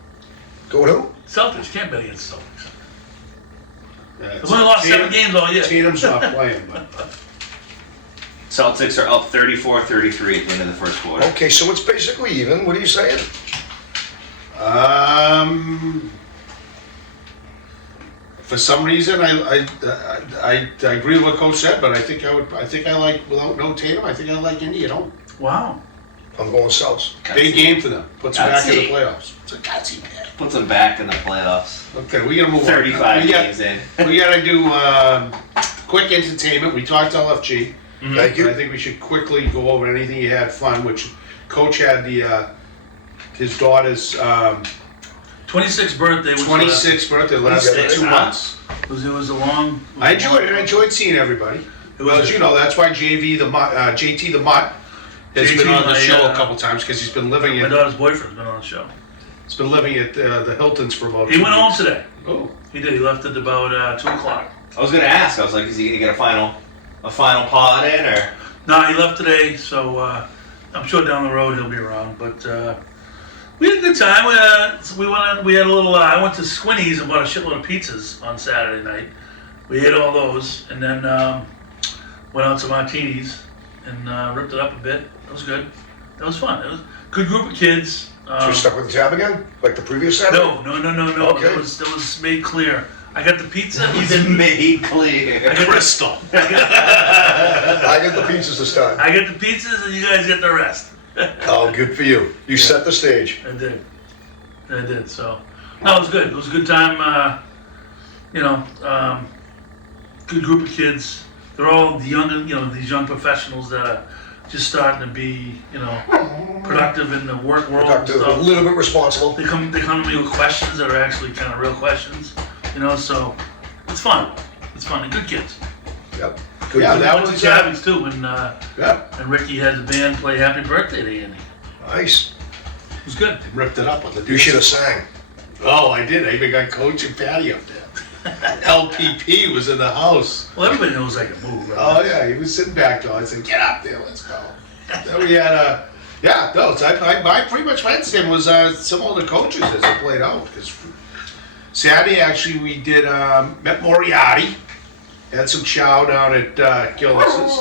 Going who? Celtics. Can't bet against Celtics. Yeah, They've only lost 7 games all year. Tatum's not playing, but Celtics are up 34-33 at the end of the first quarter. Okay, so it's basically even. What are you saying? for some reason I agree with what Coach said, but I think I like without no Tatum. I think I like Indy at home. Wow. I'm going Celtics. Big game for them. Puts them back in the Gutsy. playoffs. It's a gutsy man. Puts them back in the playoffs. Okay, we gotta move on. 35 We got- games in. We gotta do quick entertainment. We talked LFG. Thank you. I think we should quickly go over anything you had fun, which Coach had his daughter's 26th birthday was 26th birthday last 26, 2 huh? months. It was a long. I enjoyed it. I enjoyed seeing everybody. Well, as you know, that's why JT the Mutt has JT, been on the my, show a couple times because he's been living My at daughter's boyfriend's been on the show. he's been living at the Hiltons for about. He 2 went home weeks. today. Oh, He did. He left at about 2 o'clock. I was gonna ask. I was like, is he gonna get a final pod in, or No, he left today, so I'm sure down the road he'll be around. But we had a good time. We had a little. I went to Squinny's and bought a shitload of pizzas on Saturday night. We ate all those, and then went out to Martini's and ripped it up a bit. It was good. That was fun. It was a good group of kids. So you're stuck with the tab again? Like the previous Saturday? No. Okay. That was made clear. I got the pizza. he's even made clear? Crystal. I get the pizzas this time. I get the pizzas, and you guys get the rest. Oh, good for you. You set the stage. I did. So, no, it was good. It was a good time. Good group of kids. They're all young, these young professionals that are just starting to be, productive in the work world and Productive, a stuff. little bit responsible. They come to me with questions that are actually kind of real questions, so it's fun. It's fun. And good kids. Yep. Good. Yeah, for that I went to was Tabby's too, and yeah. Ricky had the band play Happy Birthday to Andy. Nice. It was good. Ripped it up with the. You should have sang. Oh, I did. I even got Coach and Patty up there. LPP was in the house. Well, everybody knows I can move. Right? Oh yeah, he was sitting back though. I said, "Get up there, let's go." Then we had I pretty much went to him was similar to coaches as it played out. Because Saturday actually we did met Moriarty, had some chow down at Gillis's,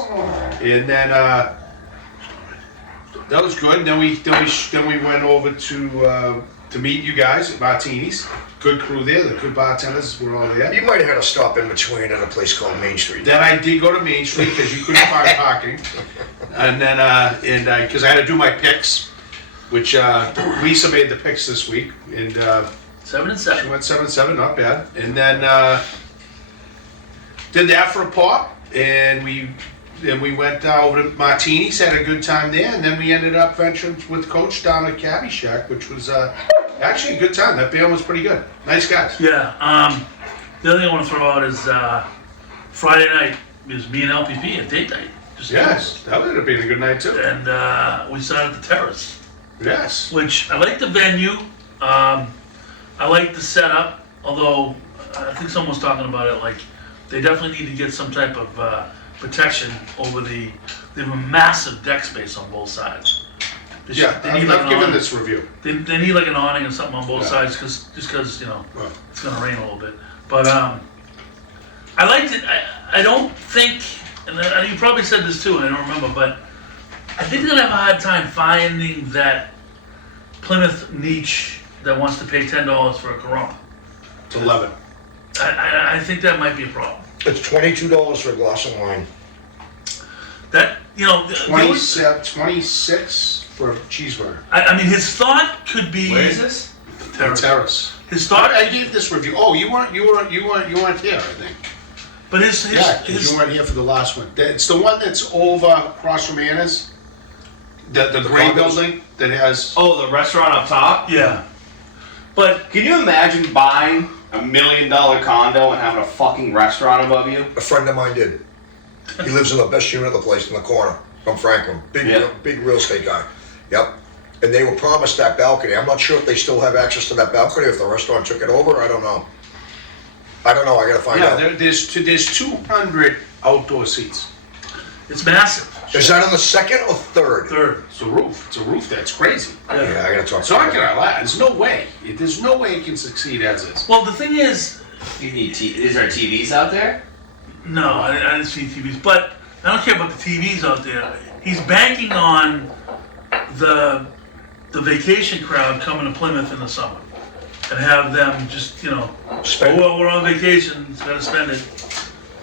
and then that was good. And then we went over to meet you guys at Martini's. Good crew there. The good bartenders were all there. You might have had to stop in between at a place called Main Street. Then I did go to Main Street because you couldn't find parking, and then because I had to do my picks, which Lisa made the picks this week, and 7 and she 7. went 7-7, not bad. And then did that for a pop, and we went over to Martini's, had a good time there, and then we ended up venturing with Coach down at Cabby Shack, which was actually a good time. That band was pretty good. Nice guys. Yeah. The other thing I want to throw out is Friday night is me and LPP at date night. Just Yes, that ended up being a good night too. And we started at the Terrace, Yes. which I like the venue. I like the setup, although I think someone was talking about it, like they definitely need to get some type of protection over they have a massive deck space on both sides. They Yeah, they need I've like an given awning. this review. They need like an awning or something on both Yeah. sides, just because you know Right. it's gonna rain a little bit. But I liked it. I don't think, and you probably said this too, and I don't remember, but I think they're gonna have a hard time finding that Plymouth niche that wants to pay $10 for a Corona. It's 11. I think that might be a problem. It's $22 for a glass of wine. That the only- 26 for a cheeseburger. I mean, his thought could be Where is this? Terrace. Terrace. His thought, I gave this review. Oh, you weren't here, I think. but his Yeah, because you weren't here for the last one. It's the one that's over across from Anna's. The gray condos? building that has. Oh, the restaurant up top? yeah. But Can you imagine buying $1 million condo and having a fucking restaurant above you? A friend of mine did. He lives in the best unit of the place in the corner from Franklin. Yeah. Big real estate guy. Yep. And they were promised that balcony. I'm not sure if they still have access to that balcony, if the restaurant took it over. I don't know. I gotta find Yeah, out. there's 200 outdoor seats. it's massive. Is that on the second or third? Third. It's a roof. It's a roof that's crazy. Yeah, I gotta talk It's to not him. gonna last. There's no way. There's no way it can succeed as is. Well, the thing is, You need is there TVs out there? no, I didn't see TVs, but I don't care about the TVs out there. He's banking on the vacation crowd coming to Plymouth in the summer and have them just, Spend. oh, well, we're on vacation, gotta spend it.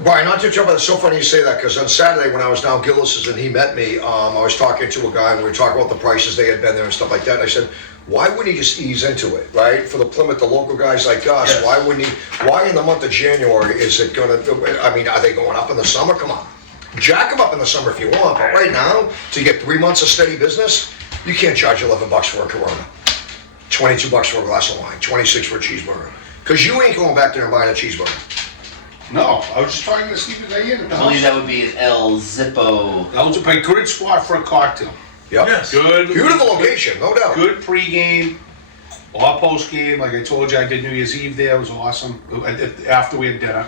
Brian, not to jump on, it's so funny you say that, because on Saturday when I was down Gillis's and he met me, I was talking to a guy and we were talking about the prices, they had been there and stuff like that, and I said, why wouldn't he just ease into it, right? For the Plymouth, the local guys like us, Yes. why wouldn't he, why in the month of January is it gonna, I mean, are they going up in the summer? Come on. Jack them up in the summer if you want, but right now, to get 3 months of steady business, you can't charge $11 for a Corona. $22 for a glass of wine, 26 for a cheeseburger. Because you ain't going back there and buying a cheeseburger. No, I was just talking to Steve today. I believe that would be an El Zippo. That was a good spot for a cocktail. Yep. Yes. Good. Beautiful location, no doubt. Good pregame or postgame. Like I told you, I did New Year's Eve there. It was awesome. After we had dinner.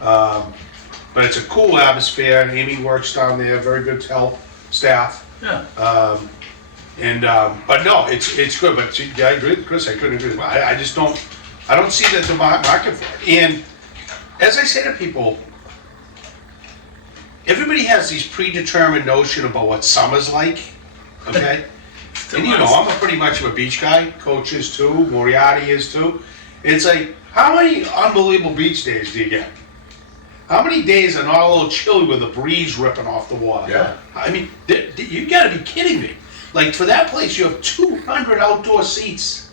But it's a cool atmosphere, and Amy works down there. Very good help, staff. Yeah. But no, it's good. But yeah, I agree with Chris. I couldn't agree. I just don't. I don't see the market for it. And as I say to people, everybody has these predetermined notion about what summer's like. Okay. And I'm a pretty much of a beach guy. Coach is too. Moriarty is too. It's like, how many unbelievable beach days do you get? How many days are not a little chilly with a breeze ripping off the water? Yeah. I mean, you gotta be kidding me. Like, for that place, you have 200 outdoor seats.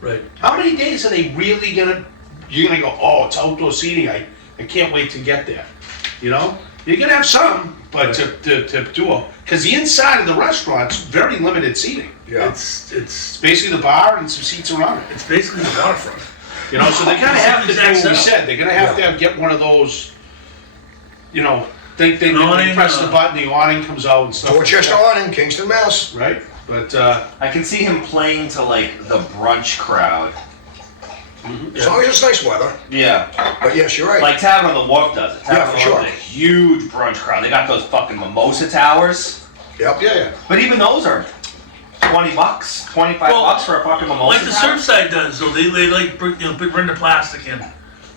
Right. How many days are they really you're gonna go, oh, it's outdoor seating, I can't wait to get there. You're gonna have some, but to do because the inside of the restaurant's very limited seating. Yeah. It's Basically the bar and some seats around it. it's basically the waterfront. So they're gonna have to do what we Exact said. They're gonna have to get one of those, they awning, press the button, the awning comes out and stuff. Dorchester like on in Kingston, Mass. that. Right? But, I can see him playing to like the brunch crowd. As long as it's nice weather. Yeah. But yes, you're right. Like Tavern on the Wharf does it. Yeah, Tavern for on the Wharf sure. is a huge brunch crowd. They got those fucking mimosa towers. Yep. yeah. But even those are $20, $25 for a fucking mimosa Like the tower. Surfside does, though. They like bring the plastic in,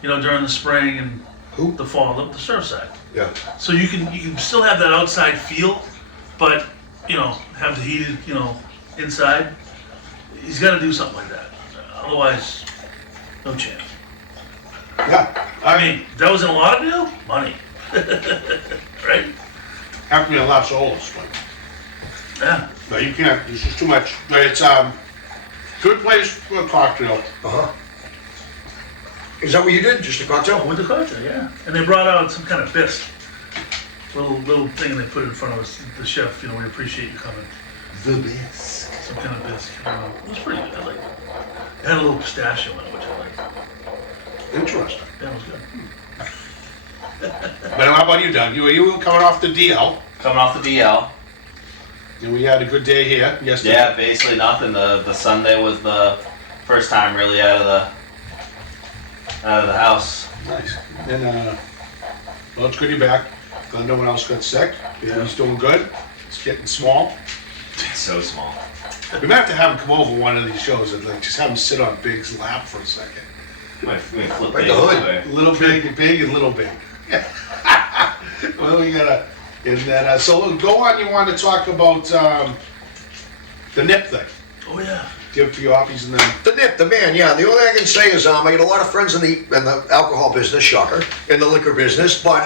during the spring and Who? the fall. The Surfside. Yeah. So you can still have that outside feel, but have the heated inside. He's got to do something like that. Otherwise, no chance. Yeah. I mean, if that was in a lot of deal, money, right? Have to be a lot of solos, Yeah. No, you can't, there's just too much, but it's, good place for a cocktail. Uh-huh. Is that what you did? Just a cocktail? With the cocktail, yeah. And they brought out some kind of bisque. Little thing they put in front of us, the chef, you know, we appreciate you coming. The bisque. Some kind of bisque. It was pretty good, I liked it. It had a little pistachio in it, which I liked. Interesting. That was good. But how about you, Doug? You were coming off the DL, Coming off the DL. and we had a good day here yesterday. Yeah, basically nothing. The Sunday was the first time really out of the house. Nice. And, well, it's good you're back. Glad no one else got sick. He's doing good. It's getting small. It's so small. We might have to have him come over one of these shows and like just have him sit on Big's lap for a second. We might flip Like things the hood. over. Little big, and little big. Well, we gotta, and then, so go on, you want to talk about, the nip thing. Oh, yeah. Give it to your office and then, The nip, the man, yeah. The only thing I can say is I get a lot of friends in the alcohol business, shocker, in the liquor business, but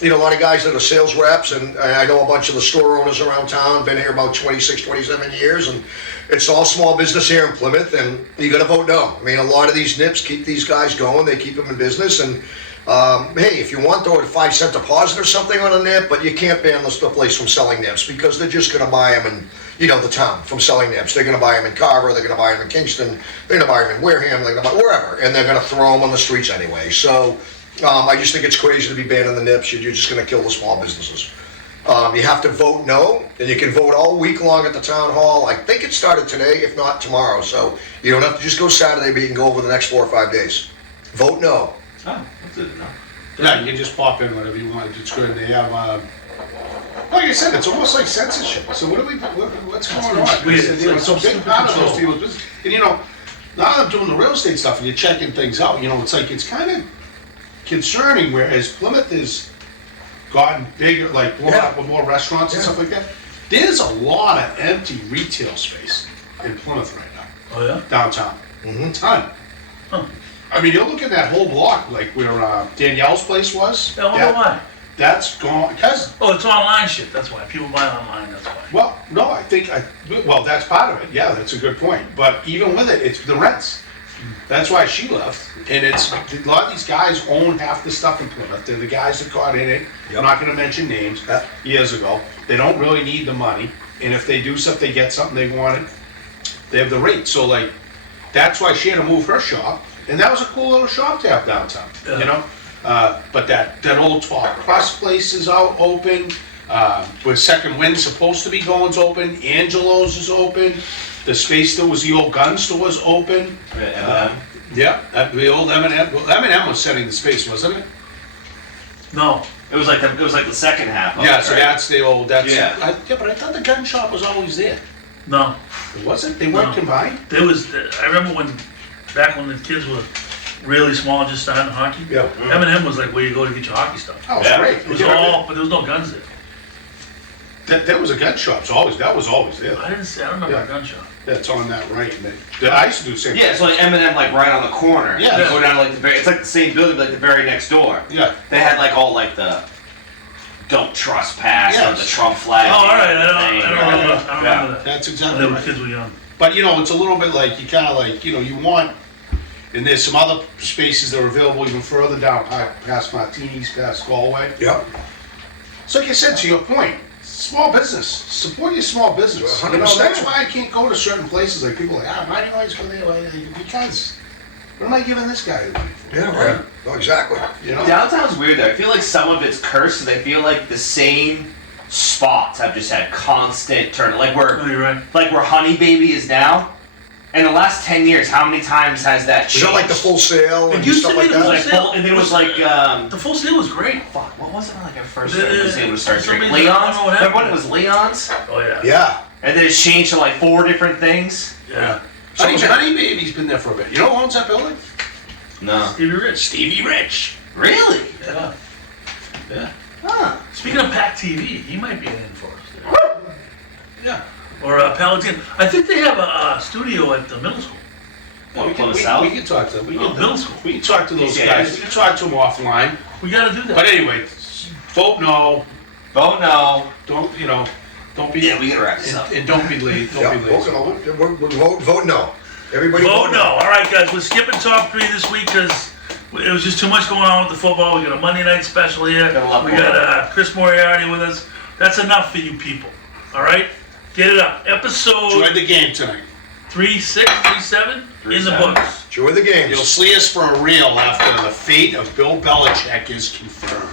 you know, a lot of guys that are sales reps, and I know a bunch of the store owners around town, been here about 26, 27 years, and it's all small business here in Plymouth, and you gotta vote no. I mean, a lot of these nips keep these guys going, they keep them in business, and hey, if you want, throw a 5-cent deposit or something on a nip, but you can't ban the place from selling nips, because they're just gonna buy them in, you know, the town from selling nips. They're gonna buy them in Carver, they're gonna buy them in Kingston, they're gonna buy them in Wareham, they're gonna buy wherever, and they're gonna throw them on the streets anyway. So I just think it's crazy to be banning the nips. You're just gonna kill the small businesses. You have to vote no, and you can vote all week long at the town hall. I think it started today, if not tomorrow. So you don't have to just go Saturday, but you can go over the next 4 or 5 days. Vote no. Oh, that's good enough. yeah, you can just pop in whatever you want. It's good. They have, like I said, it's almost like censorship. So what's going on? weird. It's a big part of those people's business. And you know, now that I'm doing the real estate stuff and you're checking things out, you know, it's like, it's kind of concerning, whereas Plymouth has gotten bigger, like blown up with more restaurants and stuff like that. There's a lot of empty retail space in Plymouth right now, Oh, yeah? downtown. Mm-hmm. Ton. Huh. I mean, you're looking at that whole block, like where Danielle's place was. Yeah, I wonder why. That's gone, because, Oh, it's online shit, that's why. People buy online, that's why. well, no, well, that's part of it, yeah, that's a good point. But even with it, it's the rents. That's why she left. And it's, a lot of these guys own half the stuff in Plymouth. They're the guys that got in it. I'm not gonna mention names, Yep. years ago. They don't really need the money. And if they do something, they get something they wanted, they have the rate. So like, that's why she had to move her shop. And that was a cool little shop to have downtown, Yeah. you know? But that old Top Crust place is out open. Where Second Wind's supposed to be going's open. Angelo's is open. The space that was the old gun store is open. Yeah, the old M&M. Well, M&M was setting the space, wasn't it? No. It was like the second half. Of Yeah, it, so right? that's the old. That's Yeah. yeah, but I thought the gun shop was always there. No. Was it? They weren't No. combined. There was, I remember back when the kids were really small, just starting hockey. Yeah. M&M was like where you go to get your hockey stuff. Oh, Yeah. great. It was all, but there was no guns there. There was a gun shop. So that was always there. I don't remember Yeah. a gun shop. That's on that right. I used to do the same. Yeah, it's like M&M, like right on the corner. Yeah. You go down to like it's like the same building, but like the very next door. Yeah. They had like all like the don't trespass or Yes. the Trump flag. Oh, all right, I don't thing. remember that. That's When exactly they were right. kids were young. But you know, it's a little bit like you kind of like you want, and there's some other spaces that are available even further down, past Martini's, past Galway. Yep. So like I said, to your point, small business, support your small business. You know, 100%. that's why I can't go to certain places. Like people are like, why do you always go there? Because what am I giving this guy the money for? Yeah, right. No, exactly. You know? Downtown's weird though. I feel like some of it's cursed, because I feel like the same spots have just had constant turn. Like Oh, where you're right. Honey Baby is now. In the last 10 years, how many times has that Is changed? that like the Full Sail It and used stuff to be like the It Full was that? like Sail. and then it was like The Full Sail was great. fuck, what was it like our first The- time was able to start for some drinking? reason, I don't Leon's? know what Remember when it happened. was Leon's? Oh, yeah. Yeah. And then it's changed to like 4 different things? Yeah. Honey Baby's been there for a bit. You know who owns that building? No. Stevie Rich. Stevie Rich. Really? Yeah. Yeah. Huh. Speaking of Pack TV, he might be in for us there. Yeah. Or Palatine. I think they have a studio at the middle school. What, we Plymouth South? can talk to them. We Oh, middle school. can talk to those Yeah. guys. We can talk to them offline. We gotta do that. But anyway, vote no. Vote no. Don't, Don't be. Yeah, we gotta wrap this up. And don't be late. Yeah, Don't be late. vote no. Everybody Vote no. All right, guys, we're skipping top 3 this week because it was just too much going on with the football. We got a Monday night special here. Got a lot We going got Chris Moriarty with us. That's enough for you people. All right, get it up. Episode Enjoy the game tonight. 36, 37 in the 37. books. Enjoy the games. You'll see us for a reel after the fate of Bill Belichick is confirmed.